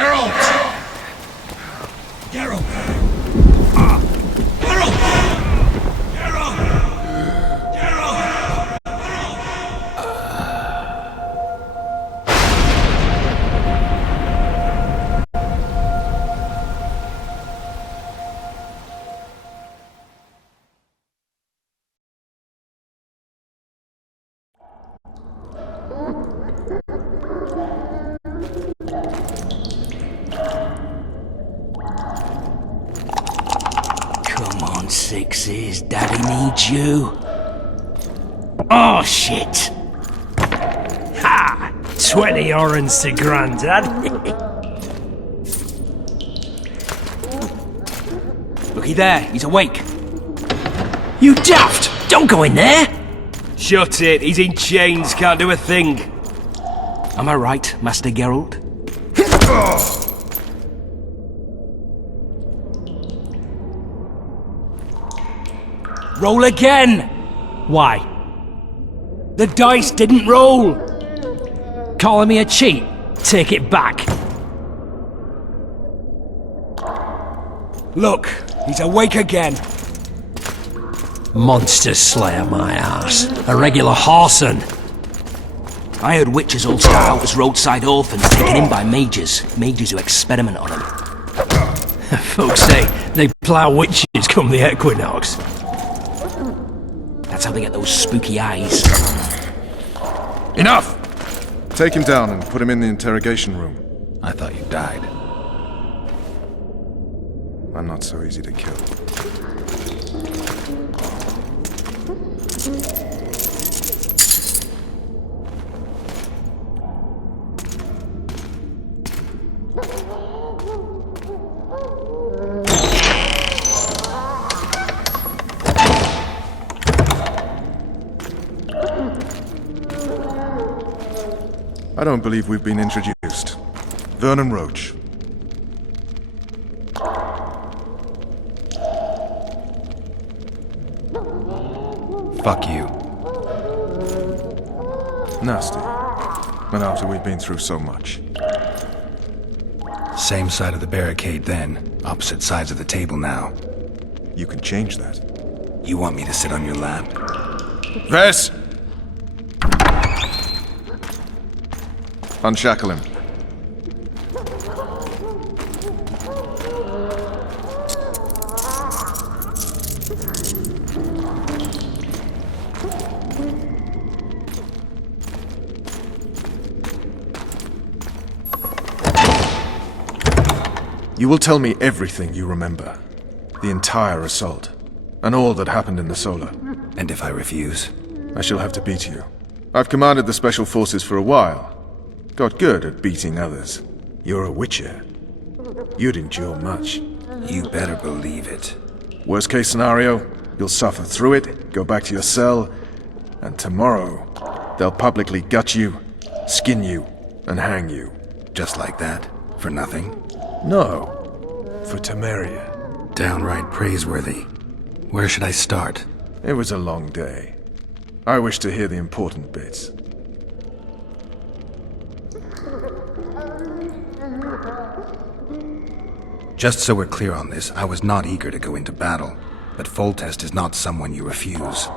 Geralt! Geralt! Geralt! Geralt! Geralt! Come on, Sixes. Daddy needs you. Oh, shit. Ha! 20 orens to Grandad. Looky there, he's awake. You daft! Don't go in there! Shut it, he's in chains, can't do a thing. Am I right, Master Geralt? Roll again! Why? The dice didn't roll! Calling me a cheat? Take it back. Look, he's awake again. Monster Slayer, my ass. A regular whoreson. I heard witches all start out as roadside orphans taken in by mages. Mages who experiment on them. Folks say they plough witches come the equinox. That's how they get those spooky eyes. Enough! Take him down and put him in the interrogation room. I thought you died. I'm not so easy to kill. I don't believe we've been introduced. Vernon Roach. Fuck you. Nasty. And after we've been through so much. Same side of the barricade then, opposite sides of the table now. You can change that. You want me to sit on your lap? Vess! Unshackle him. You will tell me everything you remember. The entire assault. And all that happened in the Solar. And if I refuse? I shall have to beat you. I've commanded the Special Forces for a while. Got good at beating others. You're a witcher. You'd endure much. You better believe it. Worst case scenario, you'll suffer through it, go back to your cell, and tomorrow, they'll publicly gut you, skin you, and hang you. Just like that? For nothing? No. For Temeria. Downright praiseworthy. Where should I start? It was a long day. I wish to hear the important bits. Just so we're clear on this, I was not eager to go into battle, but Foltest is not someone you refuse.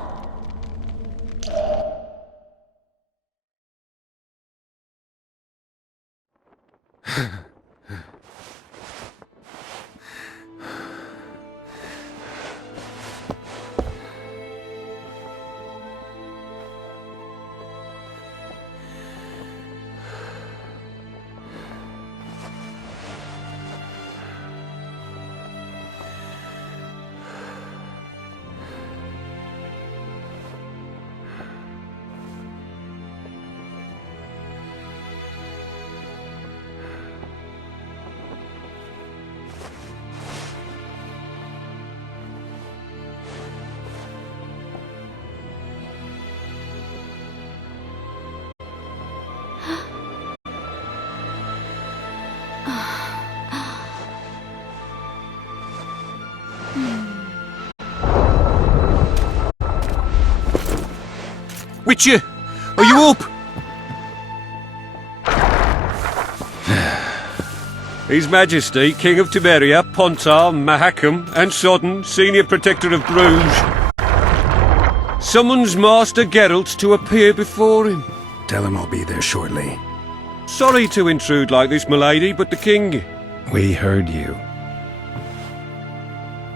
Witcher, are you up? His Majesty, King of Temeria, Pontar, Mahakam, and Sodden, Senior Protector of Bruges, summons Master Geralt to appear before him. Tell him I'll be there shortly. Sorry to intrude like this, milady, but the king... We heard you.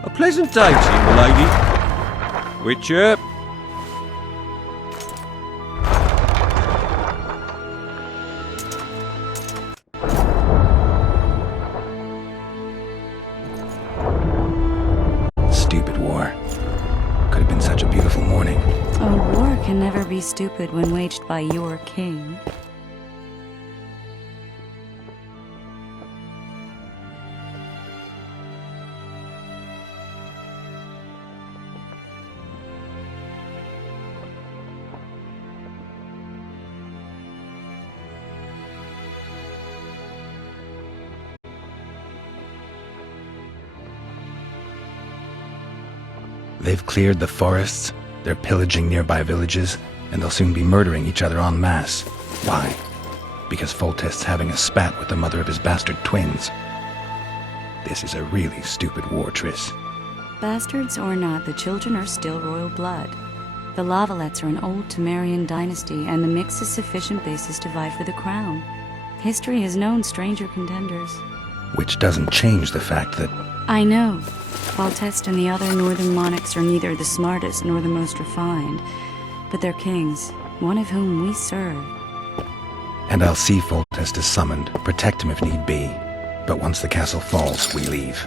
A pleasant day to you, milady. Witcher. Stupid war. Could have been such a beautiful morning. A war can never be stupid when waged by your king. They've cleared the forests, they're pillaging nearby villages, and they'll soon be murdering each other en masse. Why? Because Foltest's having a spat with the mother of his bastard twins. This is a really stupid war, Triss. Bastards or not, the children are still royal blood. The Lavalettes are an old Temerian dynasty, and the mix is sufficient basis to vie for the crown. History has known stranger contenders. Which doesn't change the fact that... I know. Foltest and the other northern monarchs are neither the smartest nor the most refined, but they're kings, one of whom we serve. And I'll see Foltest is summoned, protect him if need be. But once the castle falls, we leave.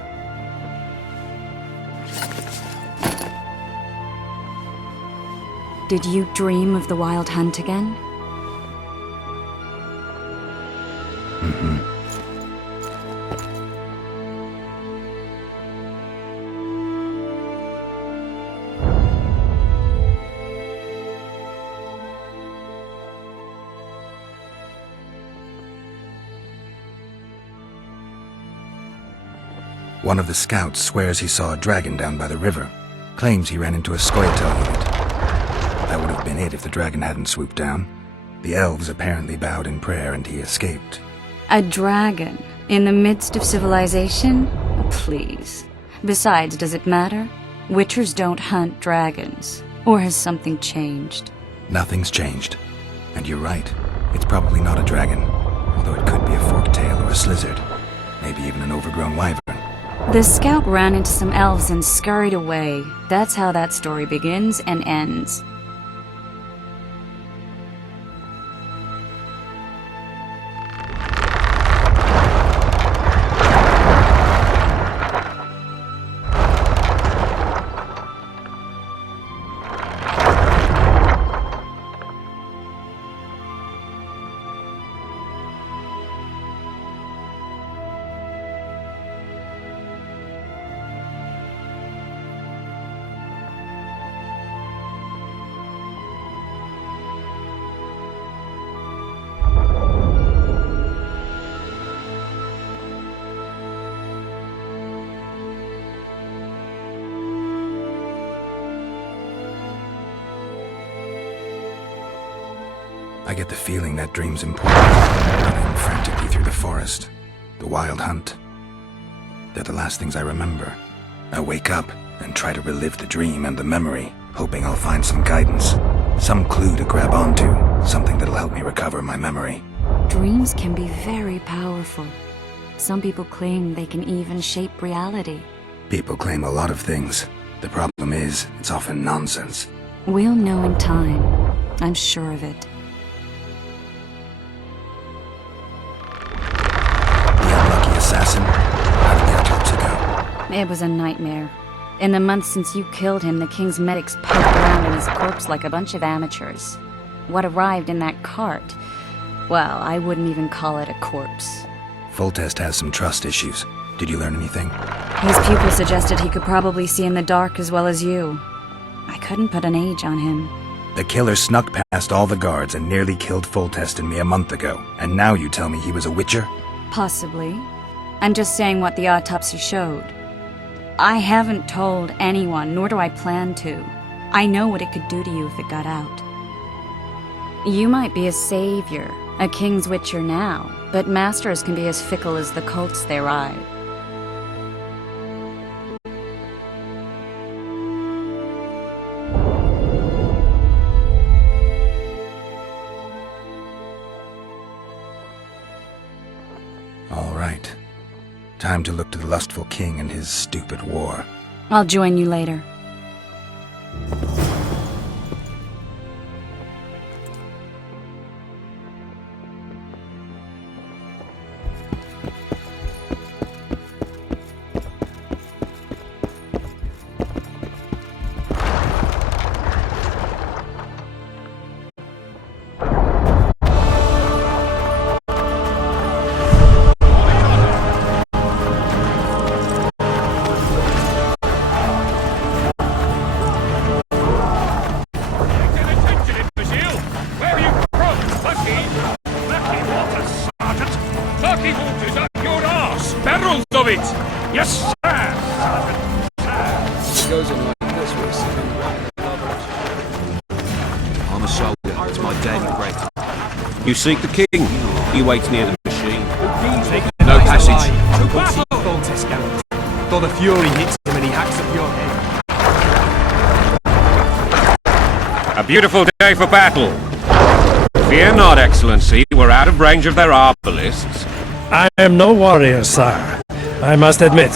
Did you dream of the Wild Hunt again? Mm-hmm. One of the scouts swears he saw a dragon down by the river. Claims he ran into a Scoia'tael unit. That would have been it if the dragon hadn't swooped down. The elves apparently bowed in prayer and he escaped. A dragon? In the midst of civilization? Please. Besides, does it matter? Witchers don't hunt dragons. Or has something changed? Nothing's changed. And you're right. It's probably not a dragon. Although it could be a forktail or a slizzard. Maybe even an overgrown wyvern. The scout ran into some elves and scurried away. That's how that story begins and ends. I get the feeling that dream's important. Running frantically through the forest. The Wild Hunt. They're the last things I remember. I wake up and try to relive the dream and the memory, hoping I'll find some guidance. Some clue to grab onto. Something that'll help me recover my memory. Dreams can be very powerful. Some people claim they can even shape reality. People claim a lot of things. The problem is, it's often nonsense. We'll know in time. I'm sure of it. Assassin? How did the autopsy go? It was a nightmare. In the months since you killed him, the king's medics poked around in his corpse like a bunch of amateurs. What arrived in that cart? Well, I wouldn't even call it a corpse. Foltest has some trust issues. Did you learn anything? His pupil suggested he could probably see in the dark as well as you. I couldn't put an age on him. The killer snuck past all the guards and nearly killed Foltest and me a month ago. And now you tell me he was a witcher? Possibly. I'm just saying what the autopsy showed. I haven't told anyone, nor do I plan to. I know what it could do to you if it got out. You might be a savior, A king's witcher now, but masters can be as fickle as the cults they ride. All right. Time to look to the lustful king and his stupid war. I'll join you later. Yes, sir! It goes on like this, we're sitting right in the I'm a soldier, it's my daily bread. You seek the king. He waits near the machine. No passage. Though the fury hits him and he hacks up your head. A beautiful day for battle. Fear not, Excellency. We're out of range of their arbalists. I am no warrior, sire. I must admit.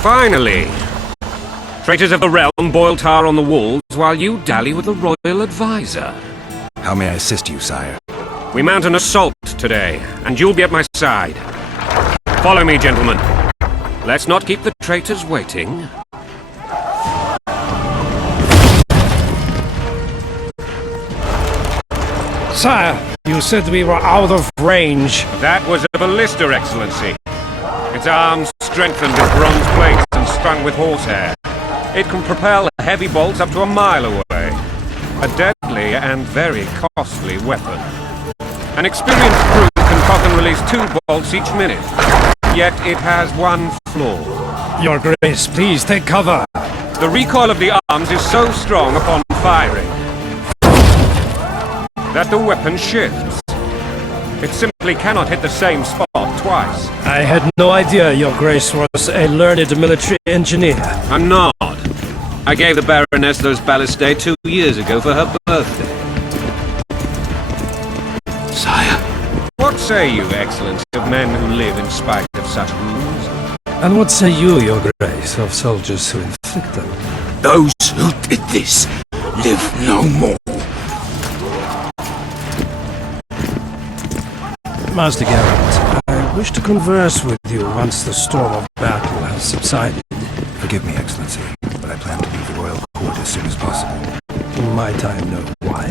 Finally! Traitors of the realm boil tar on the walls while you dally with the royal advisor. How may I assist you, sire? We mount an assault today, and you'll be at my side. Follow me, gentlemen. Let's not keep the traitors waiting. Sire, you said we were out of range. That was a ballista, Excellency. Its arms strengthened with bronze plates and strung with horsehair. It can propel heavy bolts up to a mile away. A deadly and very costly weapon. An experienced crew can cock and release 2 bolts each minute. Yet it has one flaw. Your Grace, please take cover. The recoil of the arms is so strong upon firing that the weapon shifts. It simply cannot hit the same spot twice. I had no idea Your Grace was a learned military engineer. I'm not. I gave the Baroness those ballistae 2 years ago for her birthday. Sire. What say you, Excellency, of men who live in spite of such wounds? And what say you, Your Grace, of soldiers who inflict them? Those who did this live no more. Master Geralt, I wish to converse with you once the storm of battle has subsided. Forgive me, Excellency, but I plan to leave the royal court as soon as possible. Might I know why?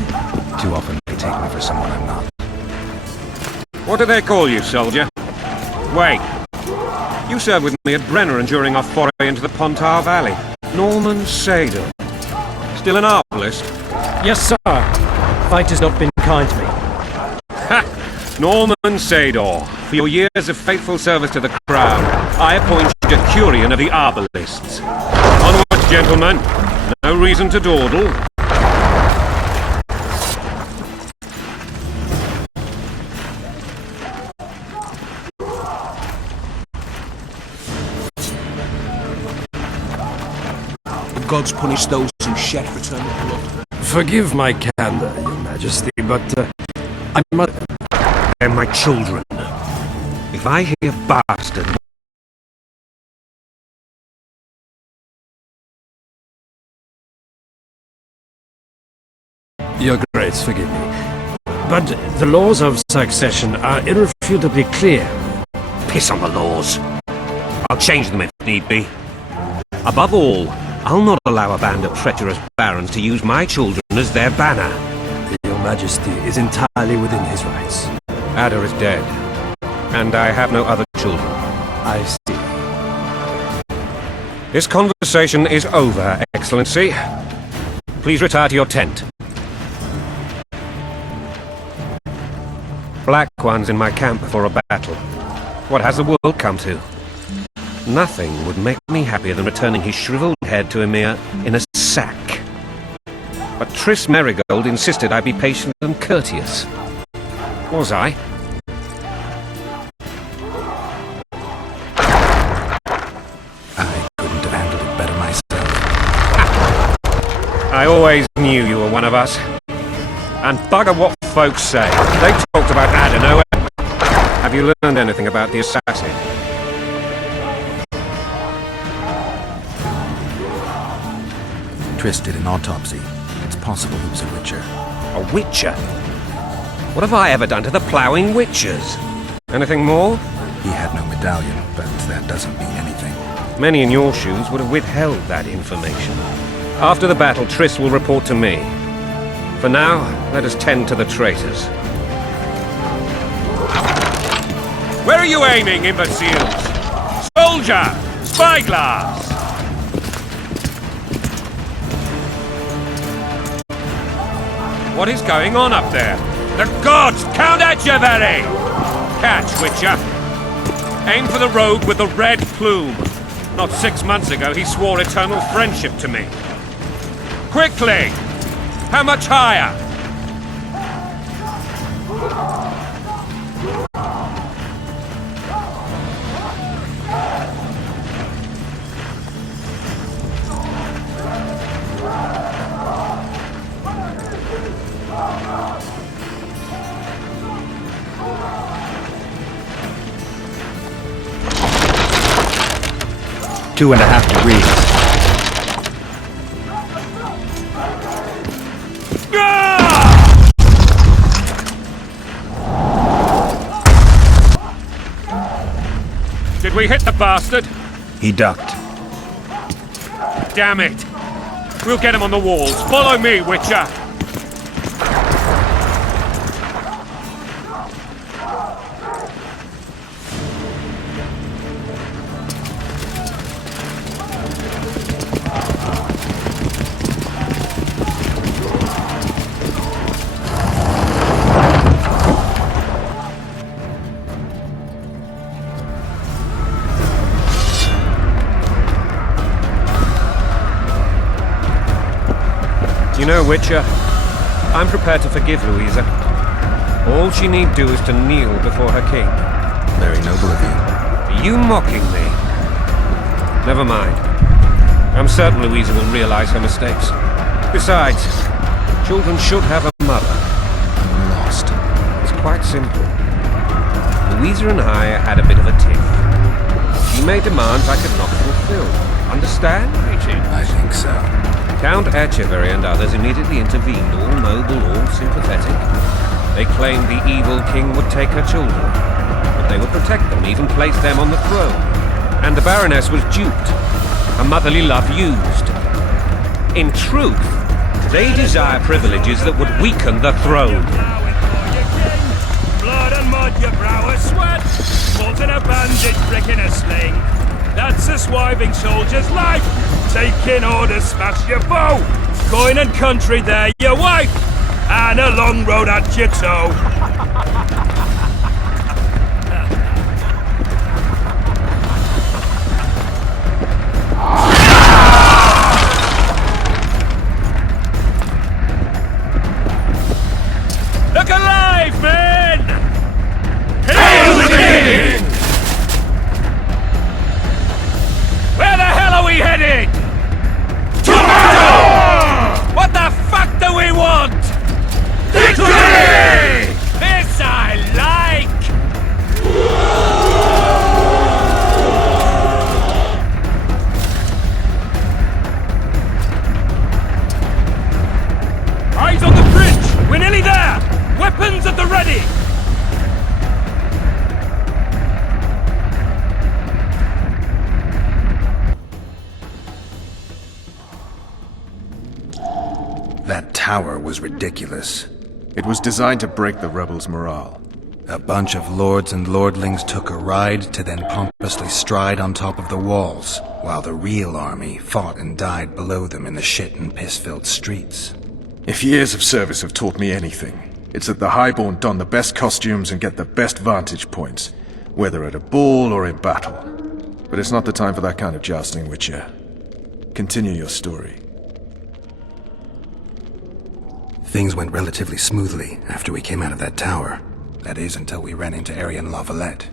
Too often they take me for someone I'm not. What do they call you, soldier? Wait. You served with me at Brenneran during our foray into the Pontar Valley. Norman Sador. Still an arbalist? Yes, sir. Fight has not been kind to me. Ha! Norman Sador, for your years of faithful service to the crown, I appoint you Decurion of the Arbalists. Onwards, gentlemen. No reason to dawdle. The gods punish those who shed fraternal blood. Forgive my candor, Your Majesty, but I must... They're my children. If I hear bastard... Your Grace, forgive me. But the laws of succession are irrefutably clear. Piss on the laws. I'll change them if need be. Above all, I'll not allow a band of treacherous barons to use my children as their banner. Your Majesty is entirely within his rights. Ada is dead, and I have no other children. I see. This conversation is over, Excellency. Please retire to your tent. Black One's in my camp before a battle. What has the world come to? Nothing would make me happier than returning his shriveled head to Emir in a sack. But Triss Merigold insisted I be patient and courteous. Was I? I couldn't have handled it better myself. I always knew you were one of us. And bugger what folks say. They talked about Adano. Have you learned anything about the assassin? Triss did an autopsy. It's possible he was a witcher. A witcher? What have I ever done to the ploughing witchers? Anything more? He had no medallion, but that doesn't mean anything. Many in your shoes would have withheld that information. After the battle, Triss will report to me. For now, let us tend to the traitors. Where are you aiming, imbeciles? Soldier! Spyglass! What is going on up there? The gods! Count Etcheverry! Catch, Witcher. Aim for the rogue with the red plume. Not 6 months ago, he swore eternal friendship to me. Quickly! How much higher? Two and a half degrees. Did we hit the bastard? He ducked. Damn it! We'll get him on the walls. Follow me, Witcher! You know, Witcher, I'm prepared to forgive Louisa. All she need do is to kneel before her king. Very noble of you. Are you mocking me? Never mind. I'm certain Louisa will realize her mistakes. Besides, children should have a mother. I'm lost. It's quite simple. Louisa and I had a bit of a tiff. She made demands I could not fulfill. Understand? I think so. Count Etcheverry and others immediately intervened, all noble, all sympathetic. They claimed the evil king would take her children, but they would protect them, even place them on the throne. And the Baroness was duped, her motherly love used. In truth, they desire privileges that would weaken the throne. Blood and mud, your brow a sweat. Molten a bandage, brick in a sling. That's a swiving soldier's life. Taking orders, smash your foe. Coin and country, there your wife. And a long road at your toe. Look alive, men! Hail the king! Where the hell are we headed? What the fuck do we want? Victory! This I like! Eyes on the bridge! We're nearly there! Weapons at the ready! That tower was ridiculous. It was designed to break the rebels' morale. A bunch of lords and lordlings took a ride to then pompously stride on top of the walls, while the real army fought and died below them in the shit and piss-filled streets. If years of service have taught me anything, it's that the Highborn don the best costumes and get the best vantage points, whether at a ball or in battle. But it's not the time for that kind of jousting, Witcher. Continue your story. Things went relatively smoothly after we came out of that tower. That is, until we ran into Arian La Valette.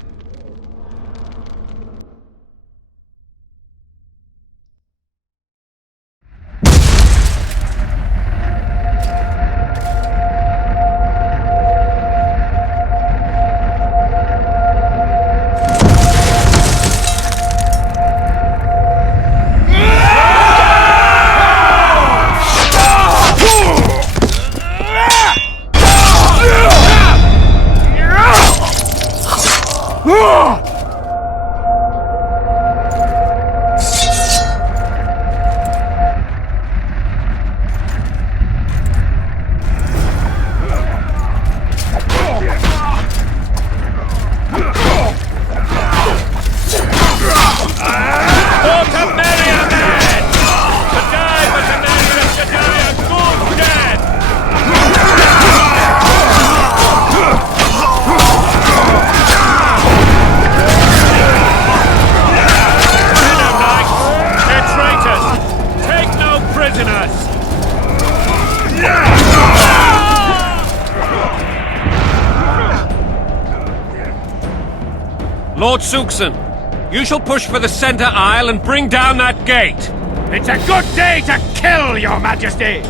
Lord Suxon, you shall push for the center aisle and bring down that gate. It's a good day to kill, Your Majesty!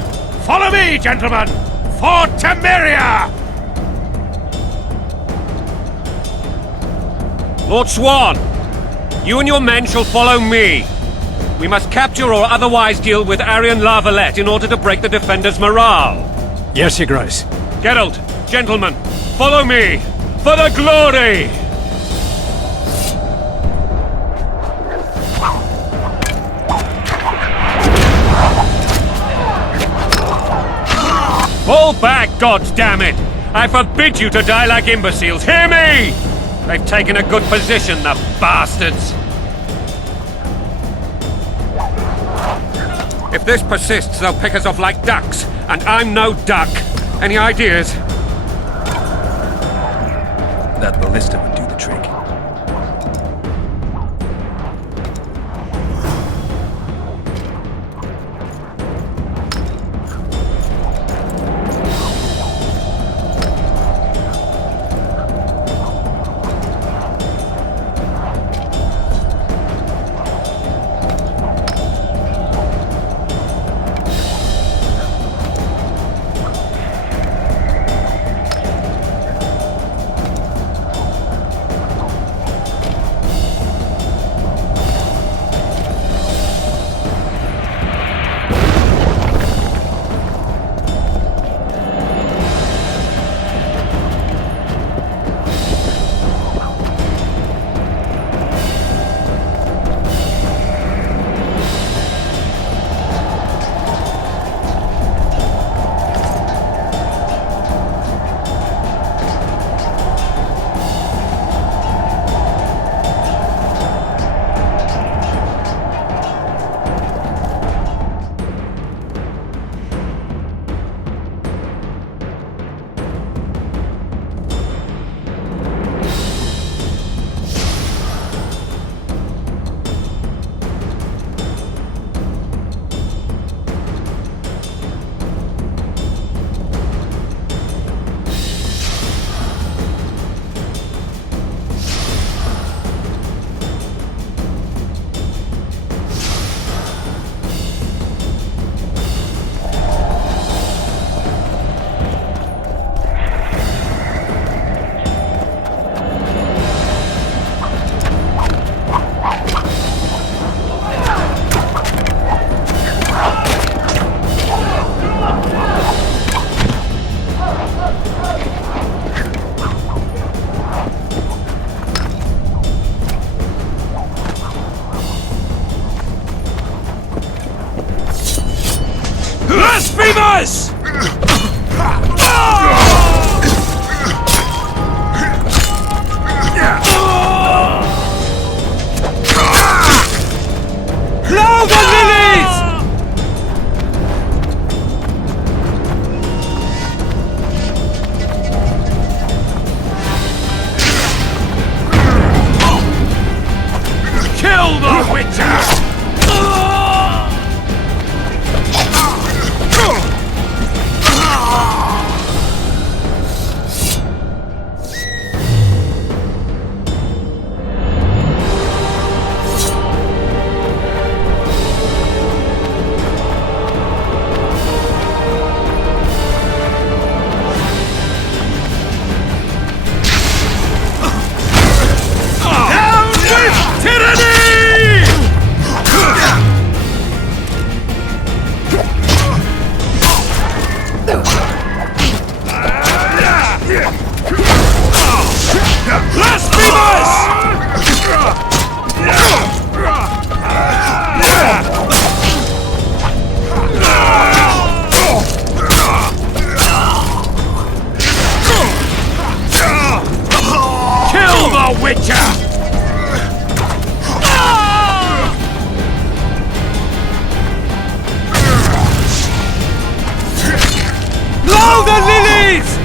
Follow me, gentlemen! For Temeria! Lord Swan, you and your men shall follow me. We must capture or otherwise deal with Arian La Valette in order to break the defenders' morale. Yes, Your Grace. Geralt, gentlemen, follow me! For the glory! Fall back, goddammit! I forbid you to die like imbeciles! Hear me! They've taken a good position, the bastards! If this persists, they'll pick us off like ducks, and I'm no duck. Any ideas? That ballista would do the trick. creature! Blow the lilies!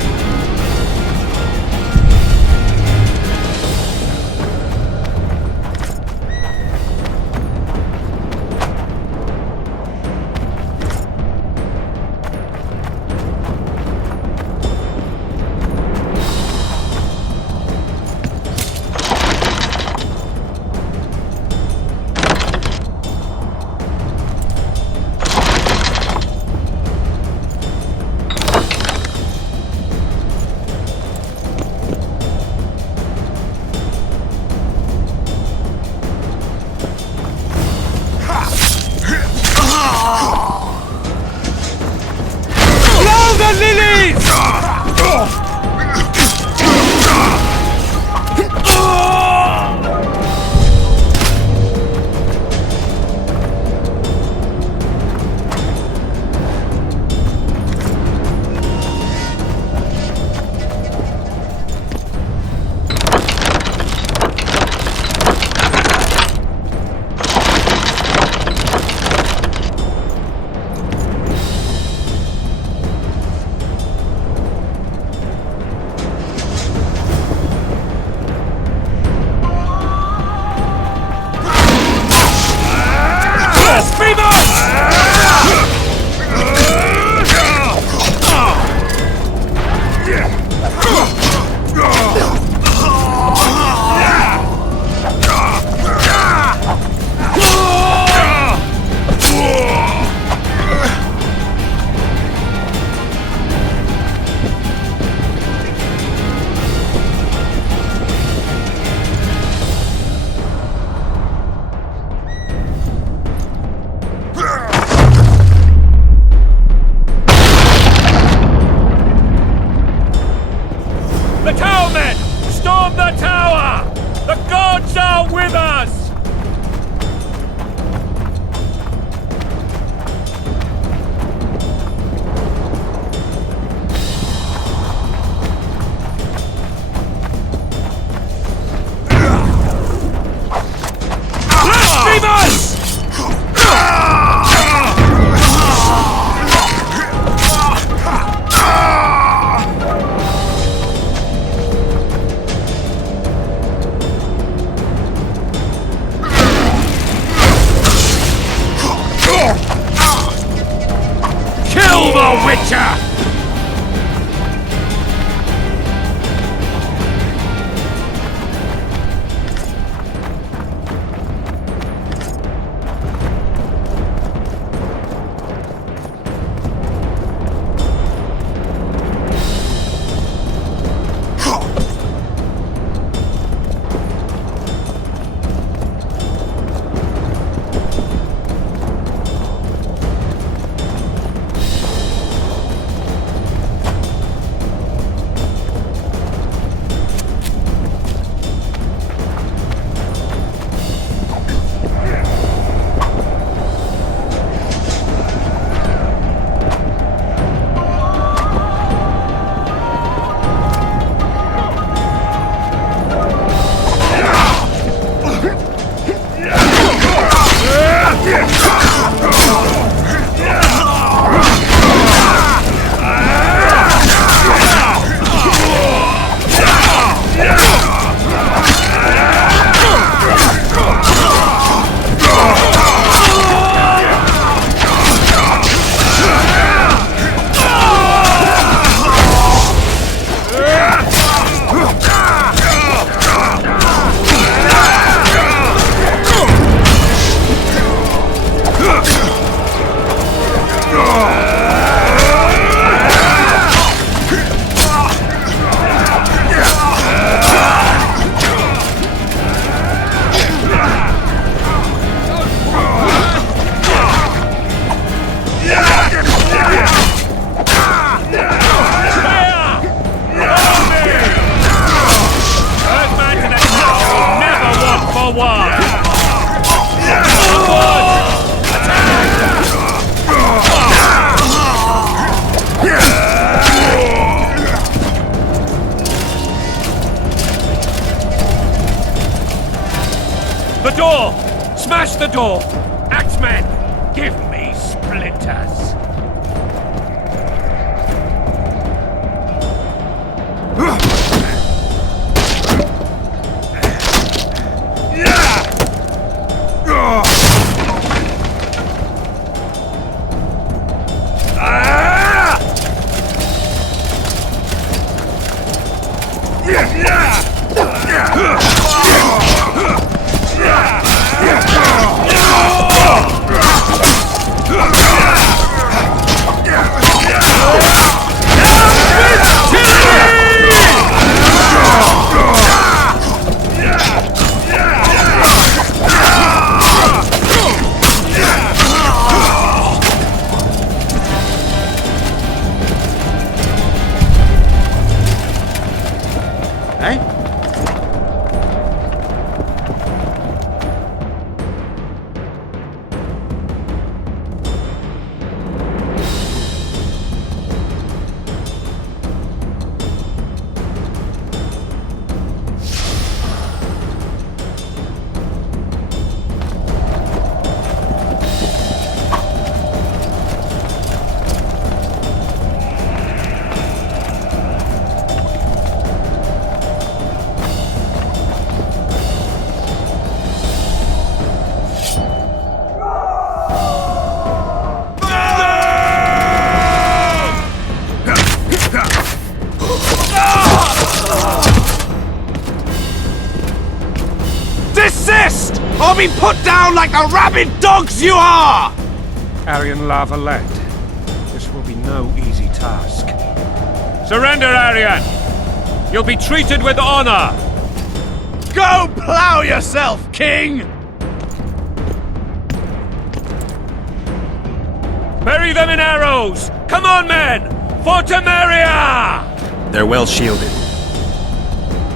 The towermen! Storm the tower! The gods are with us! Blasphemous! The door! Smash the door! Axemen, give me splinters! Desist! Or be put down like the rabid dogs you are! Aryan La Valette, this will be no easy task. Surrender, Aryan! You'll be treated with honor! Go plow yourself, king! Bury them in arrows! Come on, men! For Temeria! They're well shielded.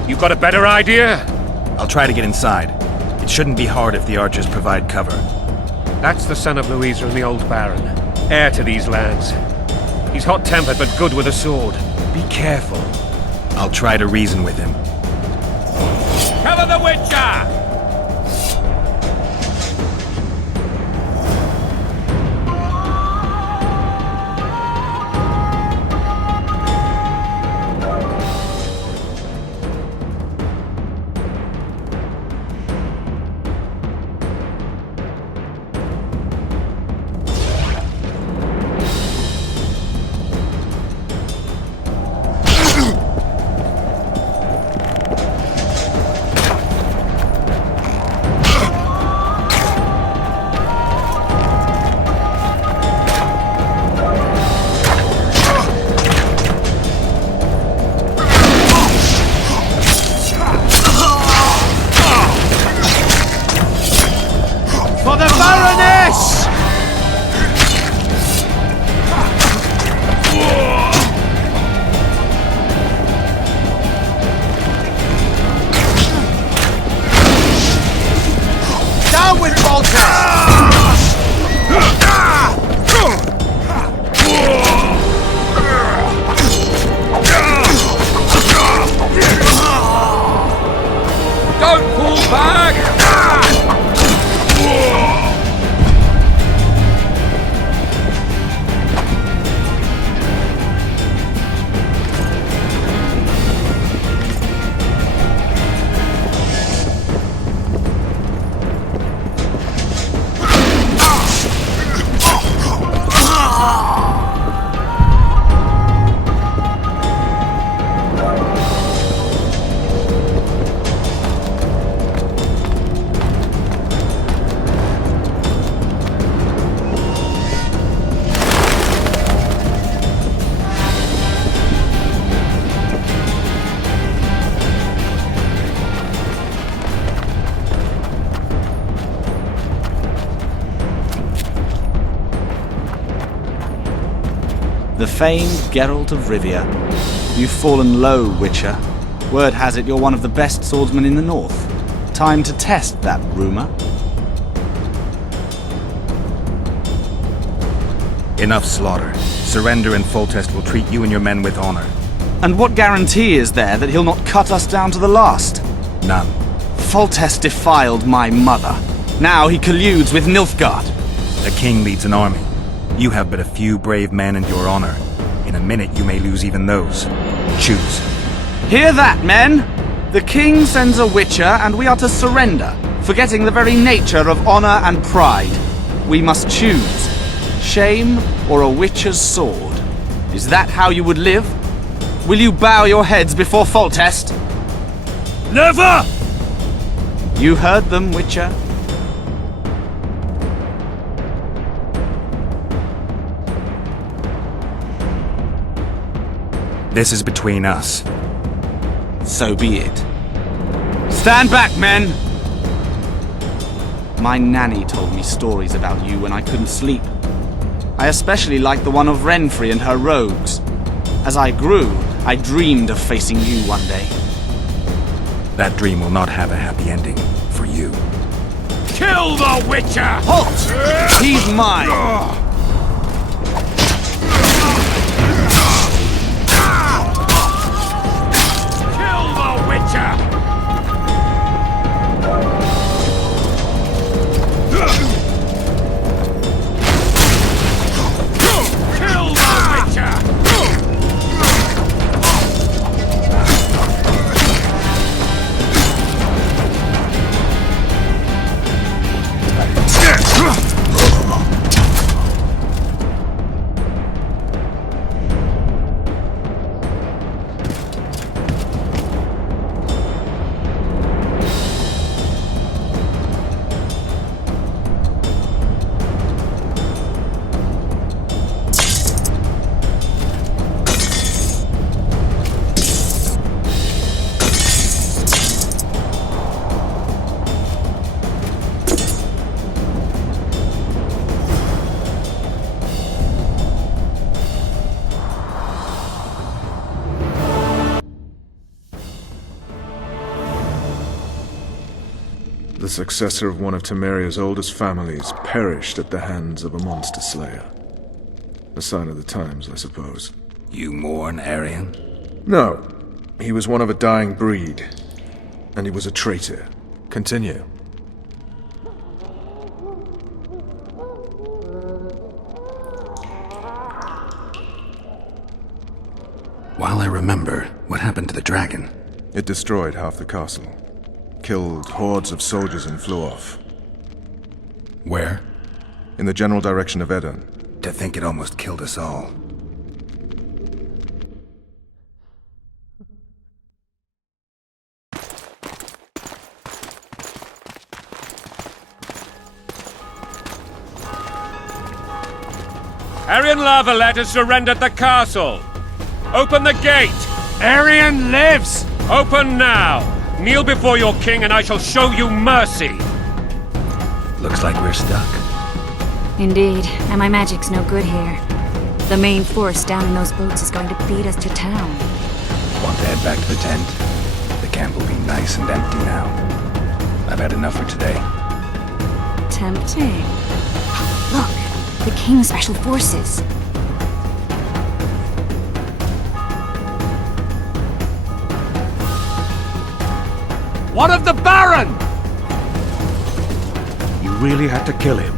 You got a better idea? I'll try to get inside. It shouldn't be hard if the archers provide cover. That's the son of Louisa and the old Baron, heir to these lands. He's hot-tempered but good with a sword. Be careful. I'll try to reason with him. Cover the Witcher! For the Baroness! Down with Voltaire! Don't pull back! The famed Geralt of Rivia. You've fallen low, Witcher. Word has it you're one of the best swordsmen in the north. Time to test that rumor. Enough slaughter. Surrender and Foltest will treat you and your men with honor. And what guarantee is there that he'll not cut us down to the last? None. Foltest defiled my mother. Now he colludes with Nilfgaard. The king leads an army. You have but a few brave men and your honor. In a minute you may lose even those. Choose. Hear that, men? The king sends a witcher, and we are to surrender, forgetting the very nature of honor and pride. We must choose. Shame or a witcher's sword. Is that how you would live? Will you bow your heads before Foltest? Never! You heard them, Witcher. This is between us. So be it. Stand back, men! My nanny told me stories about you when I couldn't sleep. I especially liked the one of Renfri and her rogues. As I grew, I dreamed of facing you one day. That dream will not have a happy ending for you. Kill the Witcher! Halt! He's mine! The successor of one of Temeria's oldest families perished at the hands of a monster slayer. A sign of the times, I suppose. You mourn Arian? No. He was one of a dying breed. And he was a traitor. Continue. While I remember, what happened to the dragon? It destroyed half the castle. Killed hordes of soldiers and flew off. Where? In the general direction of Edern. To think it almost killed us all. Arian Lavalette has surrendered the castle. Open the gate. Arian lives! Open now. Kneel before your king and I shall show you mercy. Looks like we're stuck. Indeed, and my magic's no good here. The main force down in those boats is going to beat us to town. Want to head back to the tent? The camp will be nice and empty now. I've had enough for today. Tempting. Look, the King's Special Forces. What of the Baron? You really had to kill him.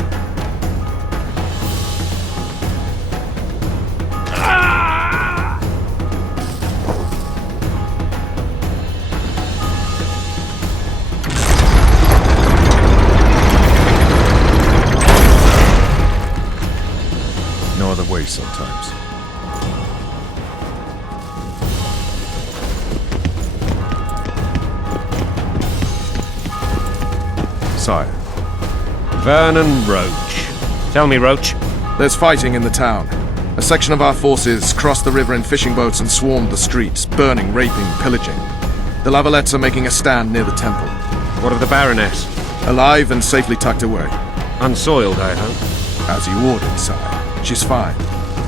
No other way sometimes. Sire. Vernon Roach. Tell me, Roach. There's fighting in the town. A section of our forces crossed the river in fishing boats and swarmed the streets, burning, raping, pillaging. The Lavalettes are making a stand near the temple. What of the Baroness? Alive and safely tucked away. Unsoiled, I hope. As you ordered, sire. She's fine.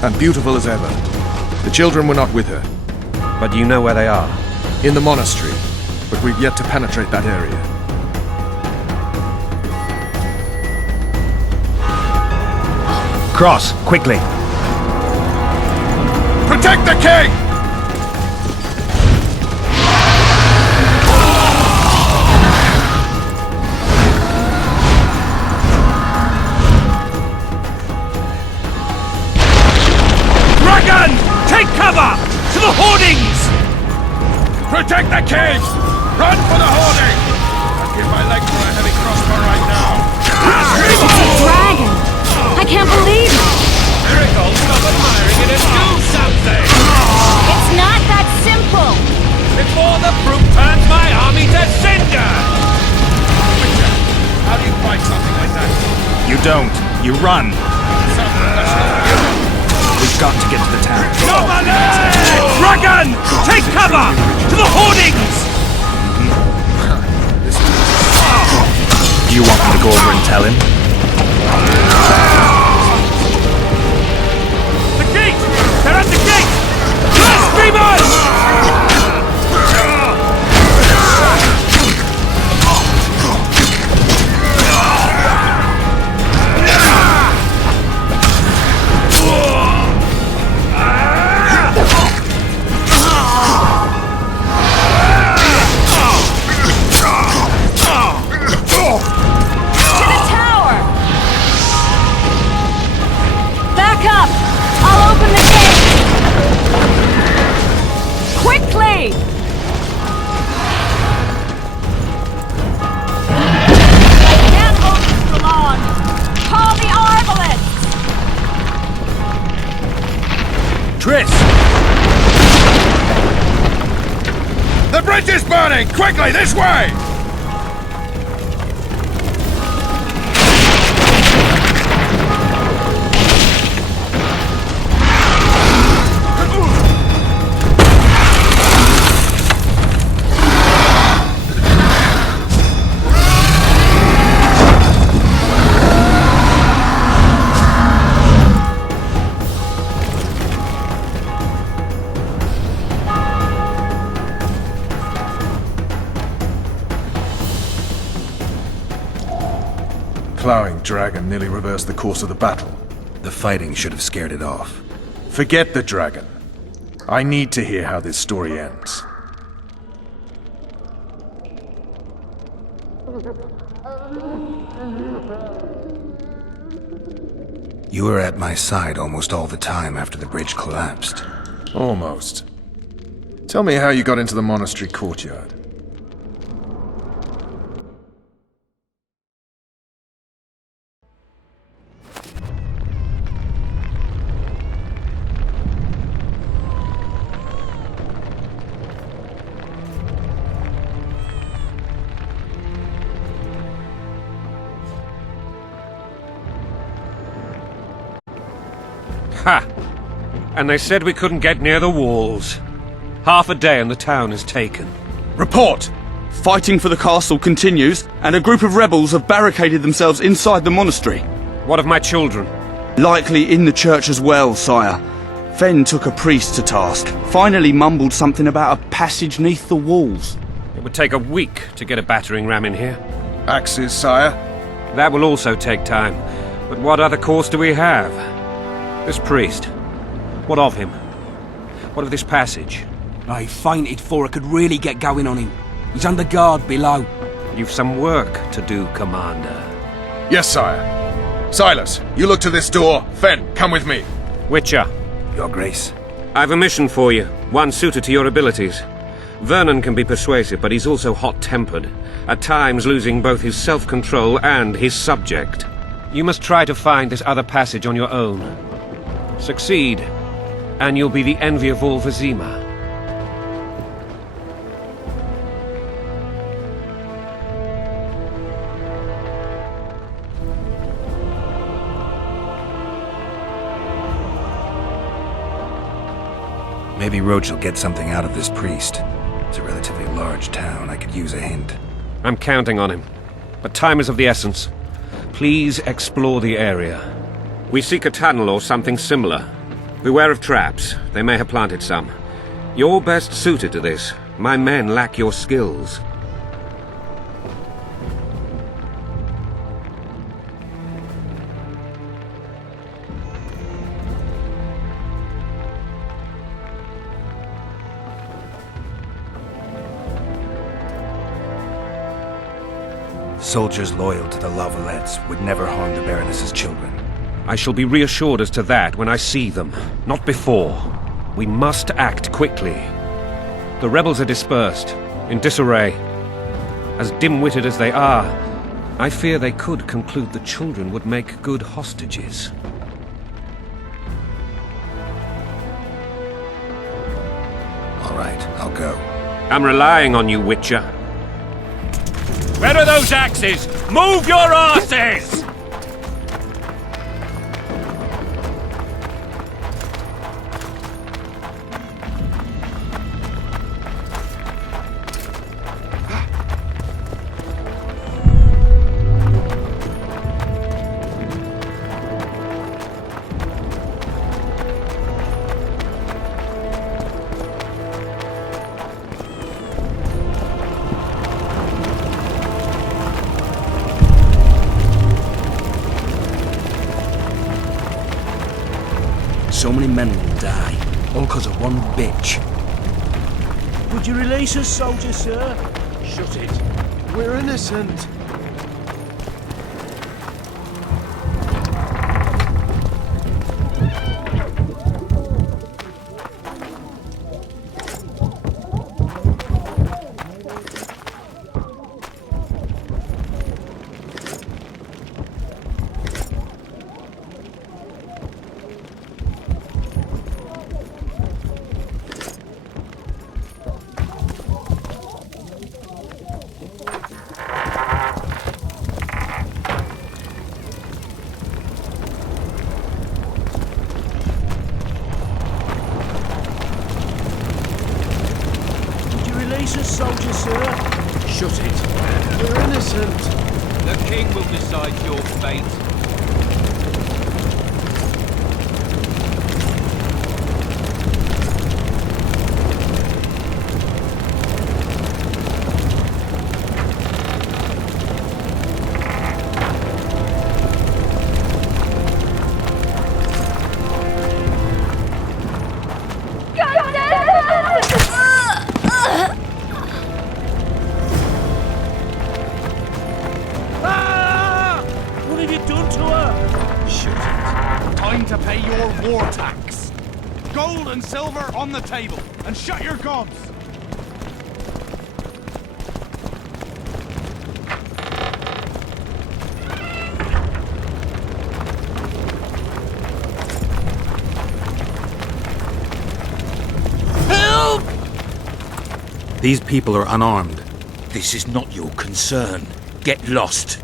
And beautiful as ever. The children were not with her. But do you know where they are? In the monastery. But we've yet to penetrate that area. Cross, quickly. Protect the king! Protect the king! Run for the hoarding! I'll give my leg for a heavy crossbow right now. It's a dragon! I can't believe it! Miracle, stop admiring it and do something! It's not that simple! Before the brute turns my army to cinder! Witcher, how do you fight something like that? You don't. You run. Some professional unit. We've got to get to the town. Dragon! Take cover! To the hoardings! You want me to go over and tell him? The gate! They're at the gate! Blasphemers! Triss! The bridge is burning! Quickly, this way! Plowing dragon nearly reversed the course of the battle. The fighting should have scared it off. Forget the dragon. I need to hear how this story ends. You were at my side almost all the time after the bridge collapsed. Almost. Tell me how you got into the monastery courtyard. Ha! And they said we couldn't get near the walls. Half a day and the town is taken. Report! Fighting for the castle continues, and a group of rebels have barricaded themselves inside the monastery. What of my children? Likely in the church as well, sire. Fen took a priest to task, finally mumbled something about a passage neath the walls. It would take a week to get a battering ram in here. Axes, sire? That will also take time. But what other course do we have? This priest. What of him? What of this passage? I fainted before I could really get going on him. He's under guard below. You've some work to do, Commander. Yes, sire. Silas, you look to this door. Fen, come with me. Witcher. Your Grace. I've a mission for you, one suited to your abilities. Vernon can be persuasive, but he's also hot-tempered, at times losing both his self-control and his subject. You must try to find this other passage on your own. Succeed, and you'll be the envy of all Vizima. Maybe Roach will get something out of this priest. It's a relatively large town. I could use a hint. I'm counting on him. But time is of the essence. Please explore the area. We seek a tunnel or something similar. Beware of traps. They may have planted some. You're best suited to this. My men lack your skills. Soldiers loyal to the Lavalettes would never harm the Baroness's children. I shall be reassured as to that when I see them, not before. We must act quickly. The rebels are dispersed, in disarray. As dim-witted as they are, I fear they could conclude the children would make good hostages. All right, I'll go. I'm relying on you, Witcher. Where are those axes? Move your asses! So many men will die, all because of one bitch. Would you release us, soldier, sir? Shut it. We're innocent. Release us, soldier, sir. Shut it. We're innocent. The king will decide your fate. What have you done to her? Shut it. Time to pay your war tax. Gold and silver on the table, and shut your gobs. Help! These people are unarmed. This is not your concern. Get lost.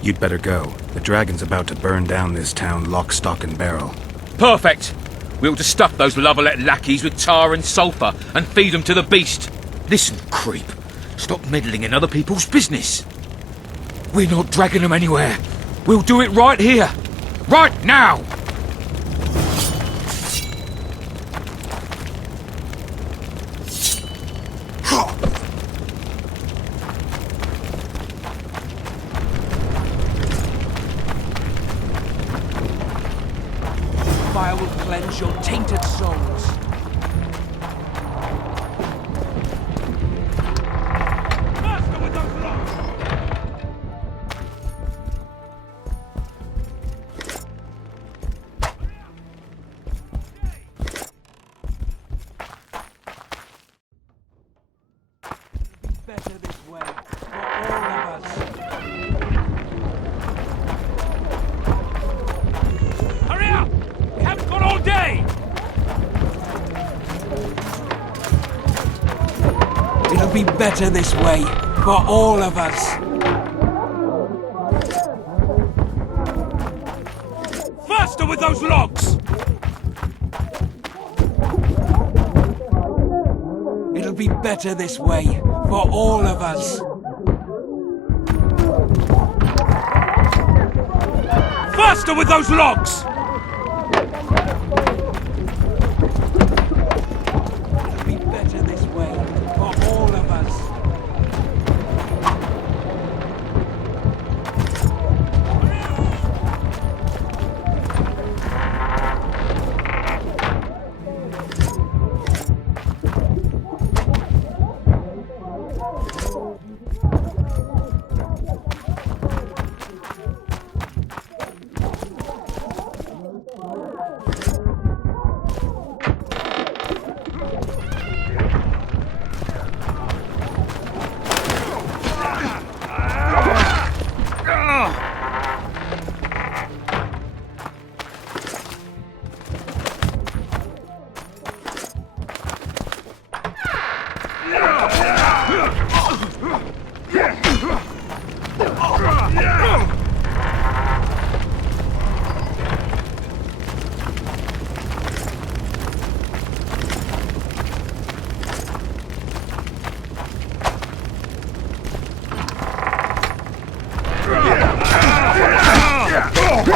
You'd better go. The dragon's about to burn down this town lock, stock, and barrel. Perfect! We'll just stuff those Lovelet lackeys with tar and sulphur and feed them to the beast. Listen, creep. Stop meddling in other people's business. We're not dragging them anywhere. We'll do it right here. Right now! Fire will cleanse your tainted souls. Faster with those locks! Better this way, for all of us. Hurry up! We haven't got all day! It'll be better this way, for all of us. Faster with those logs! It'll be better this way, for all of us. Faster with those logs! It'll be better this way, for all of us.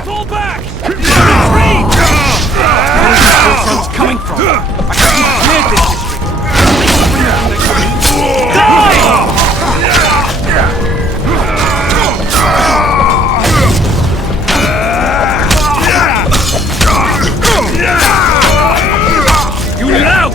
Fall back! Where's coming from? I can't even clear this district. You lout!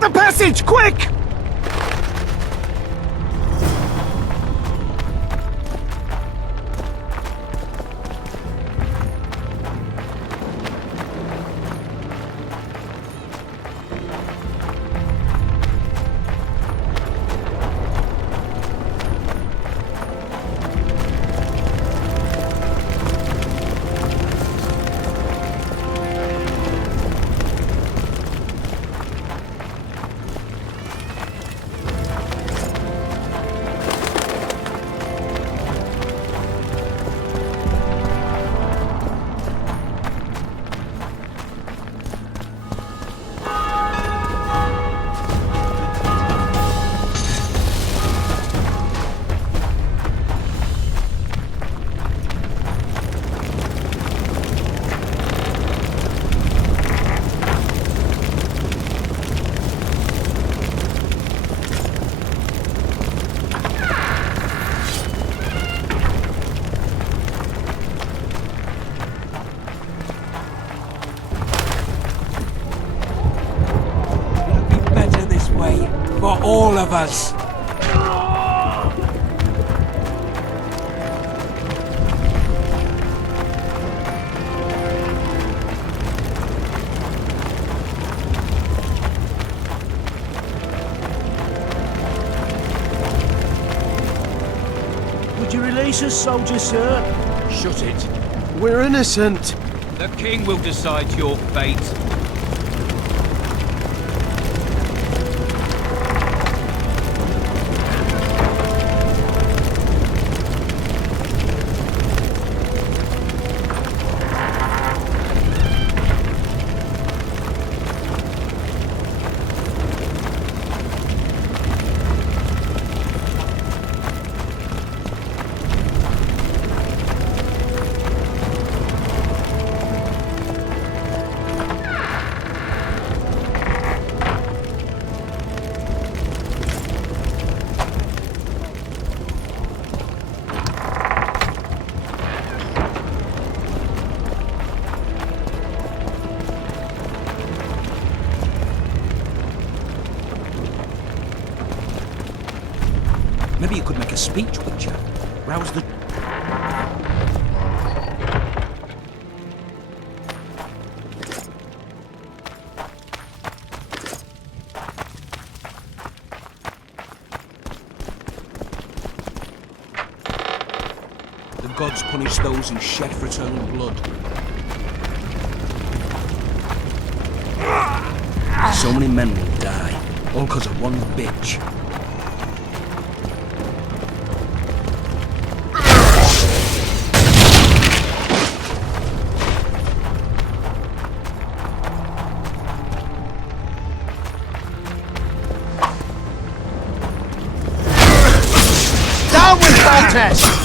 The passage, quick! For all of us. Would you release us, soldier, sir? Shut it. We're innocent. The king will decide your fate. you could make a speech, Witcher. Rouse the... The gods punish those who shed fraternal blood. So many men will die, all because of one bitch. Down with Foltest!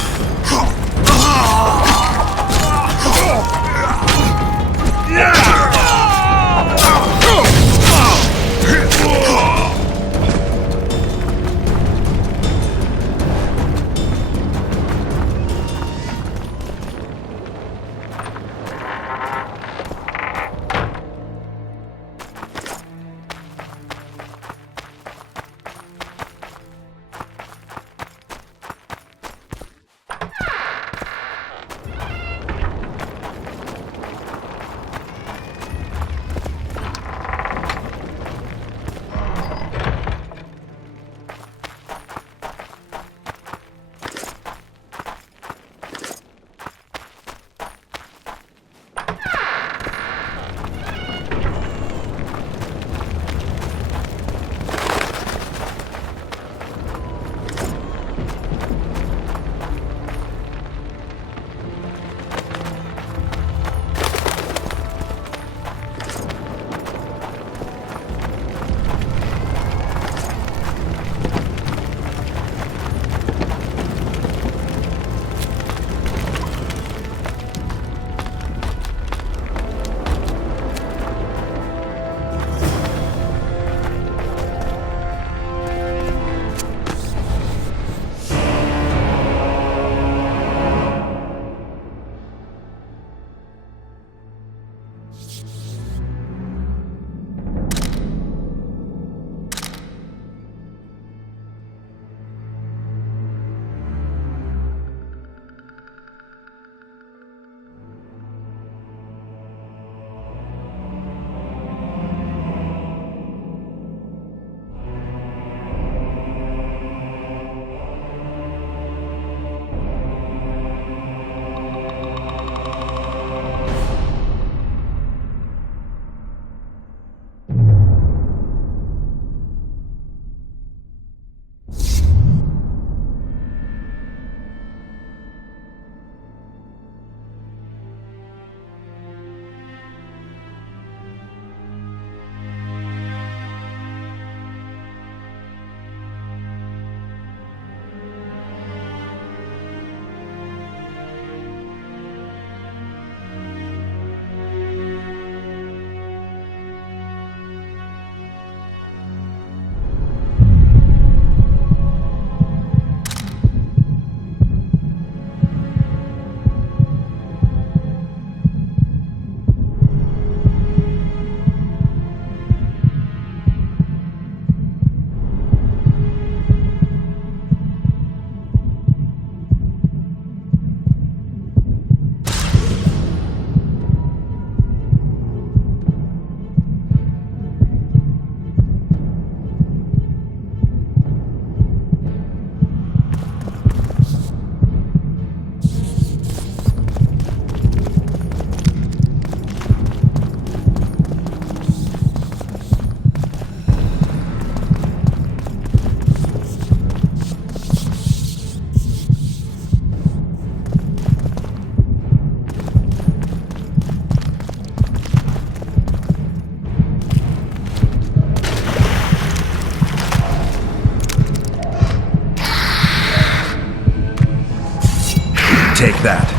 Take that.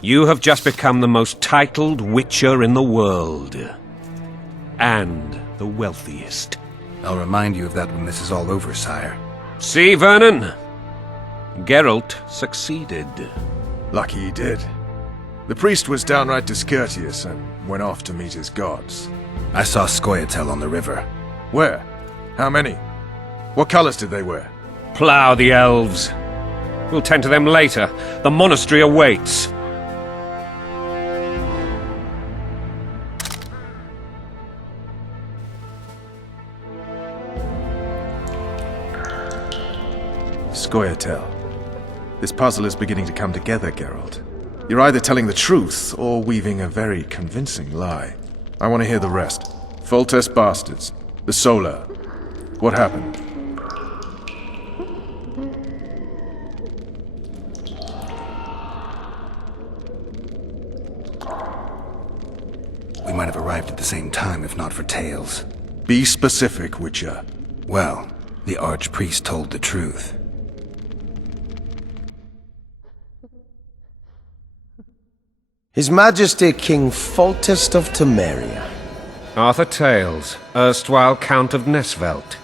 You have just become the most titled witcher in the world. And the wealthiest. I'll remind you of that when this is all over, sire. See, Vernon? Geralt succeeded. Lucky he did. The priest was downright discourteous and went off to meet his gods. I saw Scoia'tael on the river. Where? How many? What colors did they wear? Plough the elves. We'll tend to them later. The monastery awaits. Scoia'tael. This puzzle is beginning to come together, Geralt. You're either telling the truth or weaving a very convincing lie. I want to hear the rest. Foltest bastards. The Solar. What happened? We might have arrived at the same time if not for Tales. Be specific, Witcher. Well, the Archpriest told the truth. His Majesty King Foltest of Temeria. Arthur Tales, erstwhile Count of Nesvelt.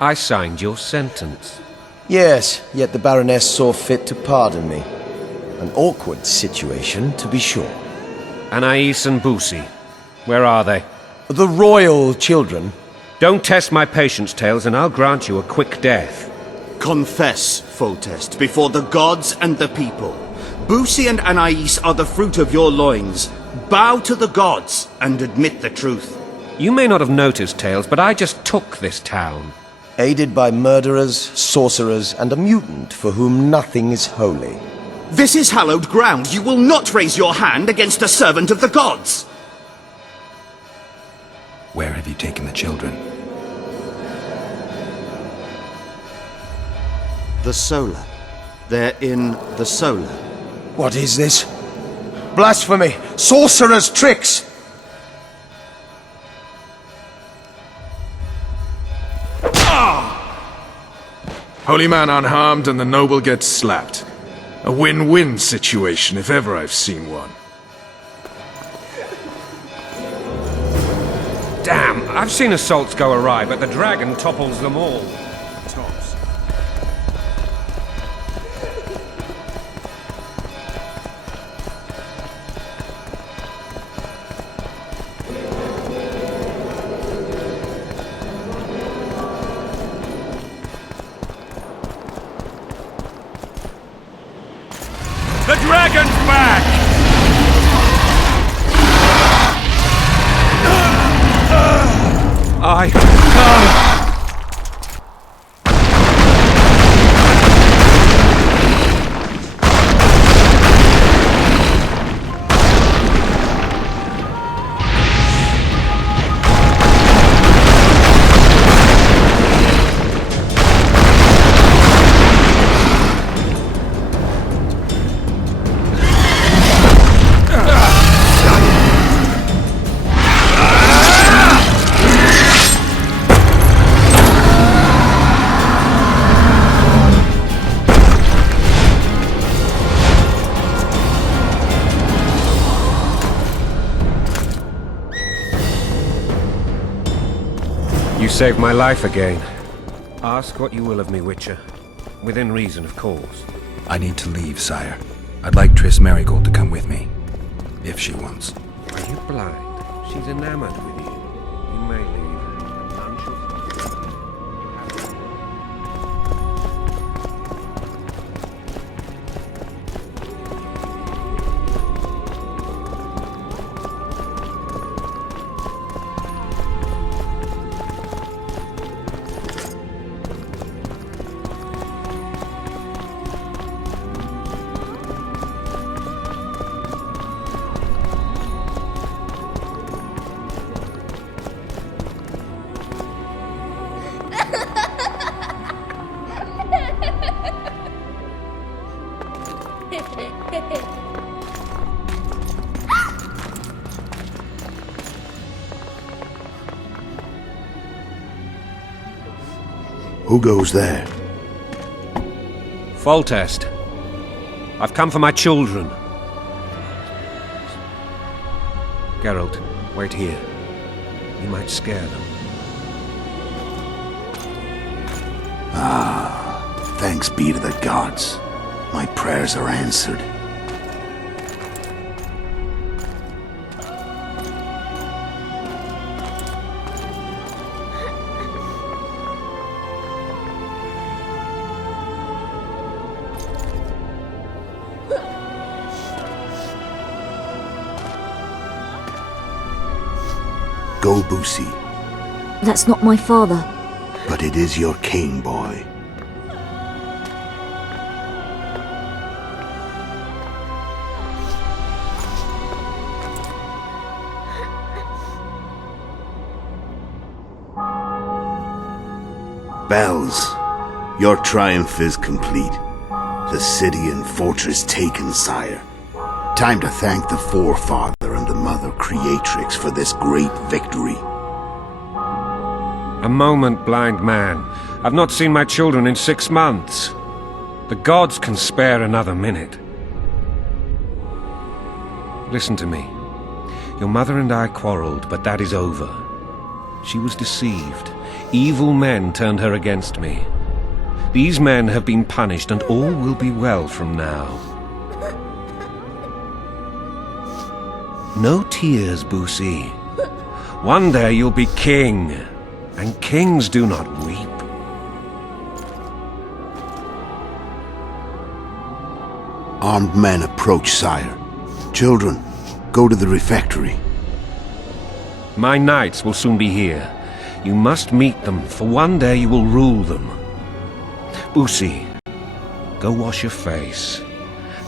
I signed your sentence. Yes, yet the Baroness saw fit to pardon me. An awkward situation, to be sure. Anais and Boussy, where are they? The royal children. Don't test my patience, Tales, and I'll grant you a quick death. Confess, Foltest, before the gods and the people. Boussy and Anais are the fruit of your loins. Bow to the gods and admit the truth. You may not have noticed, Tales, but I just took this town. Aided by murderers, sorcerers, and a mutant for whom nothing is holy. This is hallowed ground. You will not raise your hand against a servant of the gods. Where have you taken the children? The Solar. They're in the Solar. What is this? Blasphemy! Sorcerer's tricks! Holy man unharmed and the noble gets slapped. A win-win situation, if ever I've seen one. Damn, I've seen assaults go awry, but the dragon topples them all. Tops. The dragon's back! You saved my life again. Ask what you will of me, Witcher. Within reason, of course. I need to leave, sire. I'd like Triss Merigold to come with me. If she wants. Are you blind? She's enamored with you. You may leave, but none shall stop you. Who goes there? Foltest. I've come for my children. Geralt, wait here. You might scare them. Ah, thanks be to the gods. My prayers are answered. Go, Boosie. That's not my father. But it is your king, boy. Bells, your triumph is complete. The city and fortress taken, sire. Time to thank the forefather and the mother creatrix for this great victory. A moment, blind man. I've not seen my children in 6 months. The gods can spare another minute. Listen to me. Your mother and I quarreled, but that is over. She was deceived. Evil men turned her against me. These men have been punished, and all will be well from now. No tears, Boosie. One day you'll be king, and kings do not weep. Armed men approach, sire. Children, go to the refectory. My knights will soon be here. You must meet them, for one day you will rule them. Boosie, go wash your face.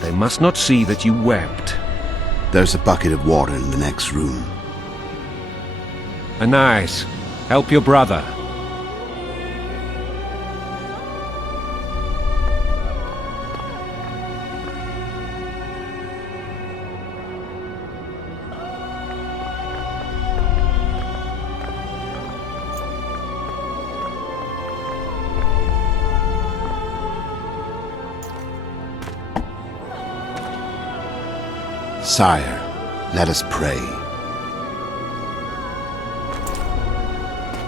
They must not see that you wept. There's a bucket of water in the next room. Anais, help your brother. Sire, let us pray.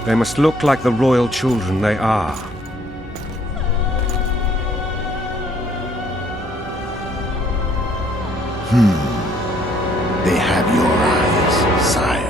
They must look like the royal children they are. They have your eyes, sire.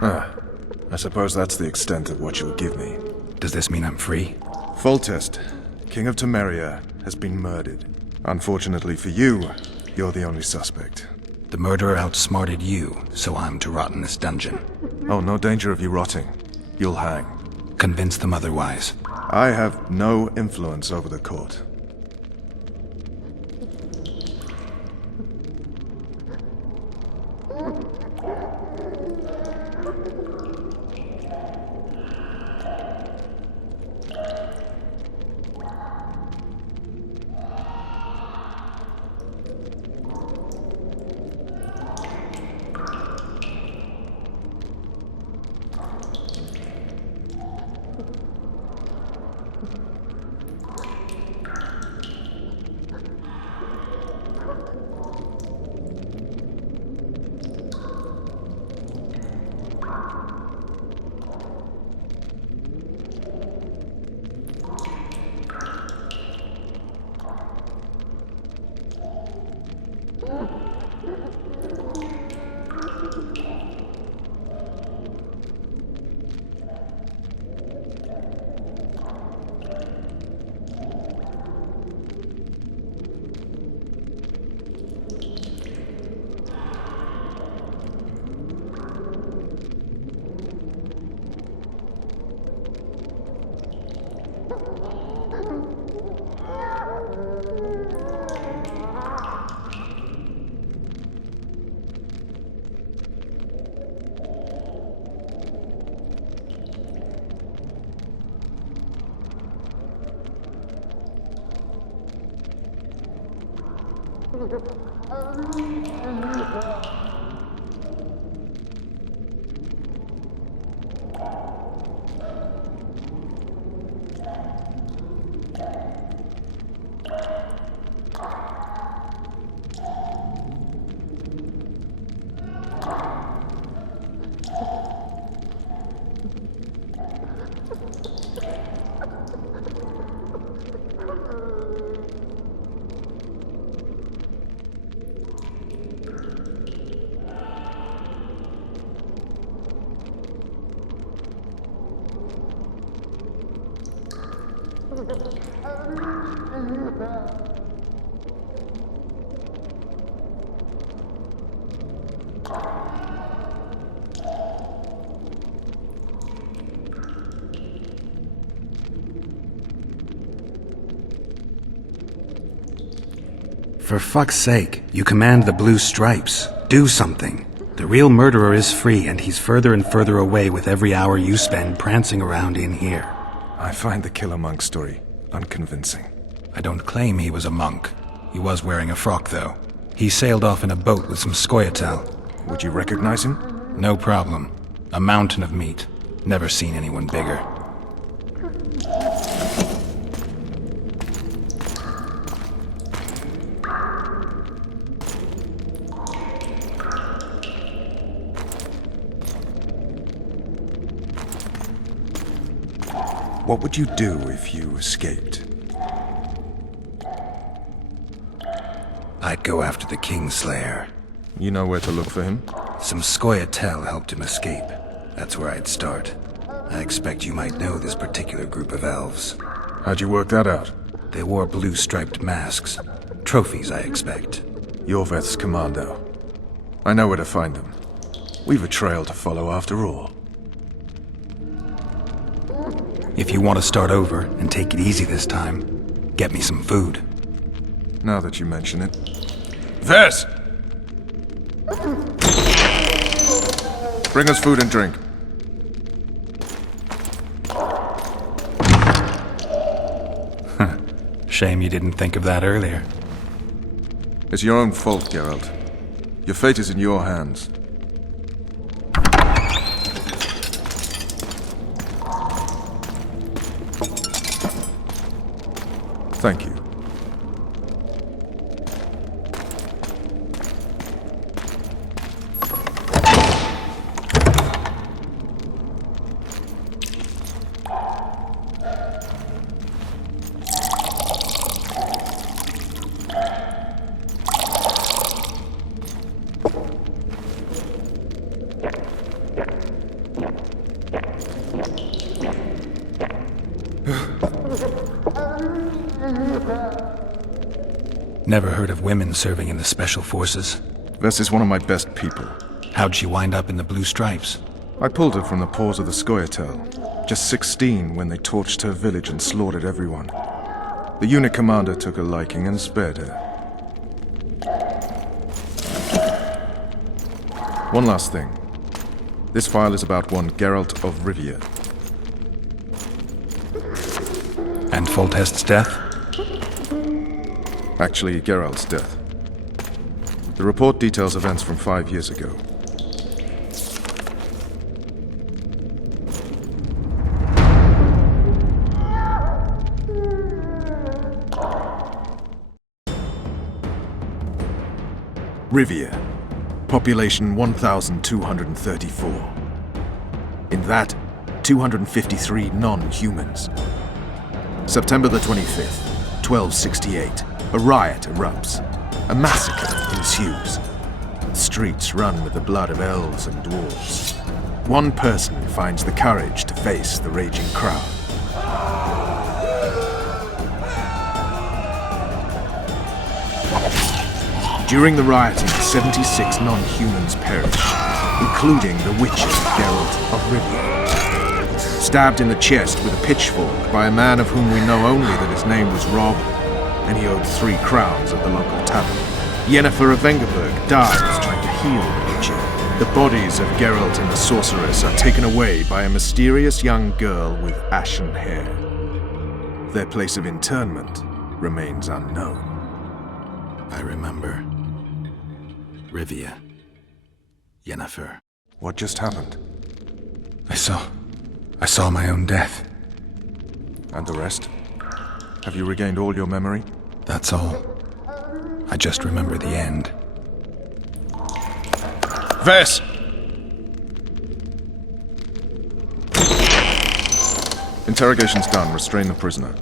I suppose that's the extent of what you'll give me. Does this mean I'm free? Foltest, King of Temeria, has been murdered. Unfortunately for you, you're the only suspect. The murderer outsmarted you, so I'm to rot in this dungeon. Oh, no danger of you rotting. You'll hang. Convince them otherwise. I have no influence over the court. For fuck's sake, you command the blue stripes. Do something. The real murderer is free, and he's further and further away with every hour you spend prancing around in here. I find the Killer Monk story unconvincing. I don't claim he was a monk. He was wearing a frock, though. He sailed off in a boat with some Scoia'tael. Would you recognize him? No problem. A mountain of meat. Never seen anyone bigger. What would you do if you escaped? I'd go after the Kingslayer. You know where to look for him? Some Scoia'tael helped him escape. That's where I'd start. I expect you might know this particular group of elves. How'd you work that out? They wore blue-striped masks. Trophies, I expect. Yorveth's commando. I know where to find them. We've a trail to follow after all. If you want to start over and take it easy this time, get me some food. Now that you mention it. Vess! Bring us food and drink. Shame you didn't think of that earlier. It's your own fault, Geralt. Your fate is in your hands. Thank you. Never heard of women serving in the Special Forces. Vess is one of my best people. How'd she wind up in the Blue Stripes? I pulled her from the paws of the Scoia'tael. Just 16 when they torched her village and slaughtered everyone. The unit commander took a liking and spared her. One last thing. This file is about one Geralt of Rivia. And Foltest's death? Actually, Geralt's death. The report details events from 5 years ago. Rivia. Population 1,234. In that, 253 non-humans. September the 25th, 1268. A riot erupts. A massacre ensues. The streets run with the blood of elves and dwarves. One person finds the courage to face the raging crowd. During the rioting, 76 non-humans perished, including the Witcher Geralt of Rivia. Stabbed in the chest with a pitchfork by a man of whom we know only that his name was Rob, and he owed 3 crowns at the local tavern. Yennefer of Vengerberg dies trying to heal the Witcher. The bodies of Geralt and the sorceress are taken away by a mysterious young girl with ashen hair. Their place of interment remains unknown. I remember. Rivia. Yennefer. What just happened? I saw my own death. And the rest? Have you regained all your memory? That's all. I just remember the end. Vess! Interrogation's done. Restrain the prisoner.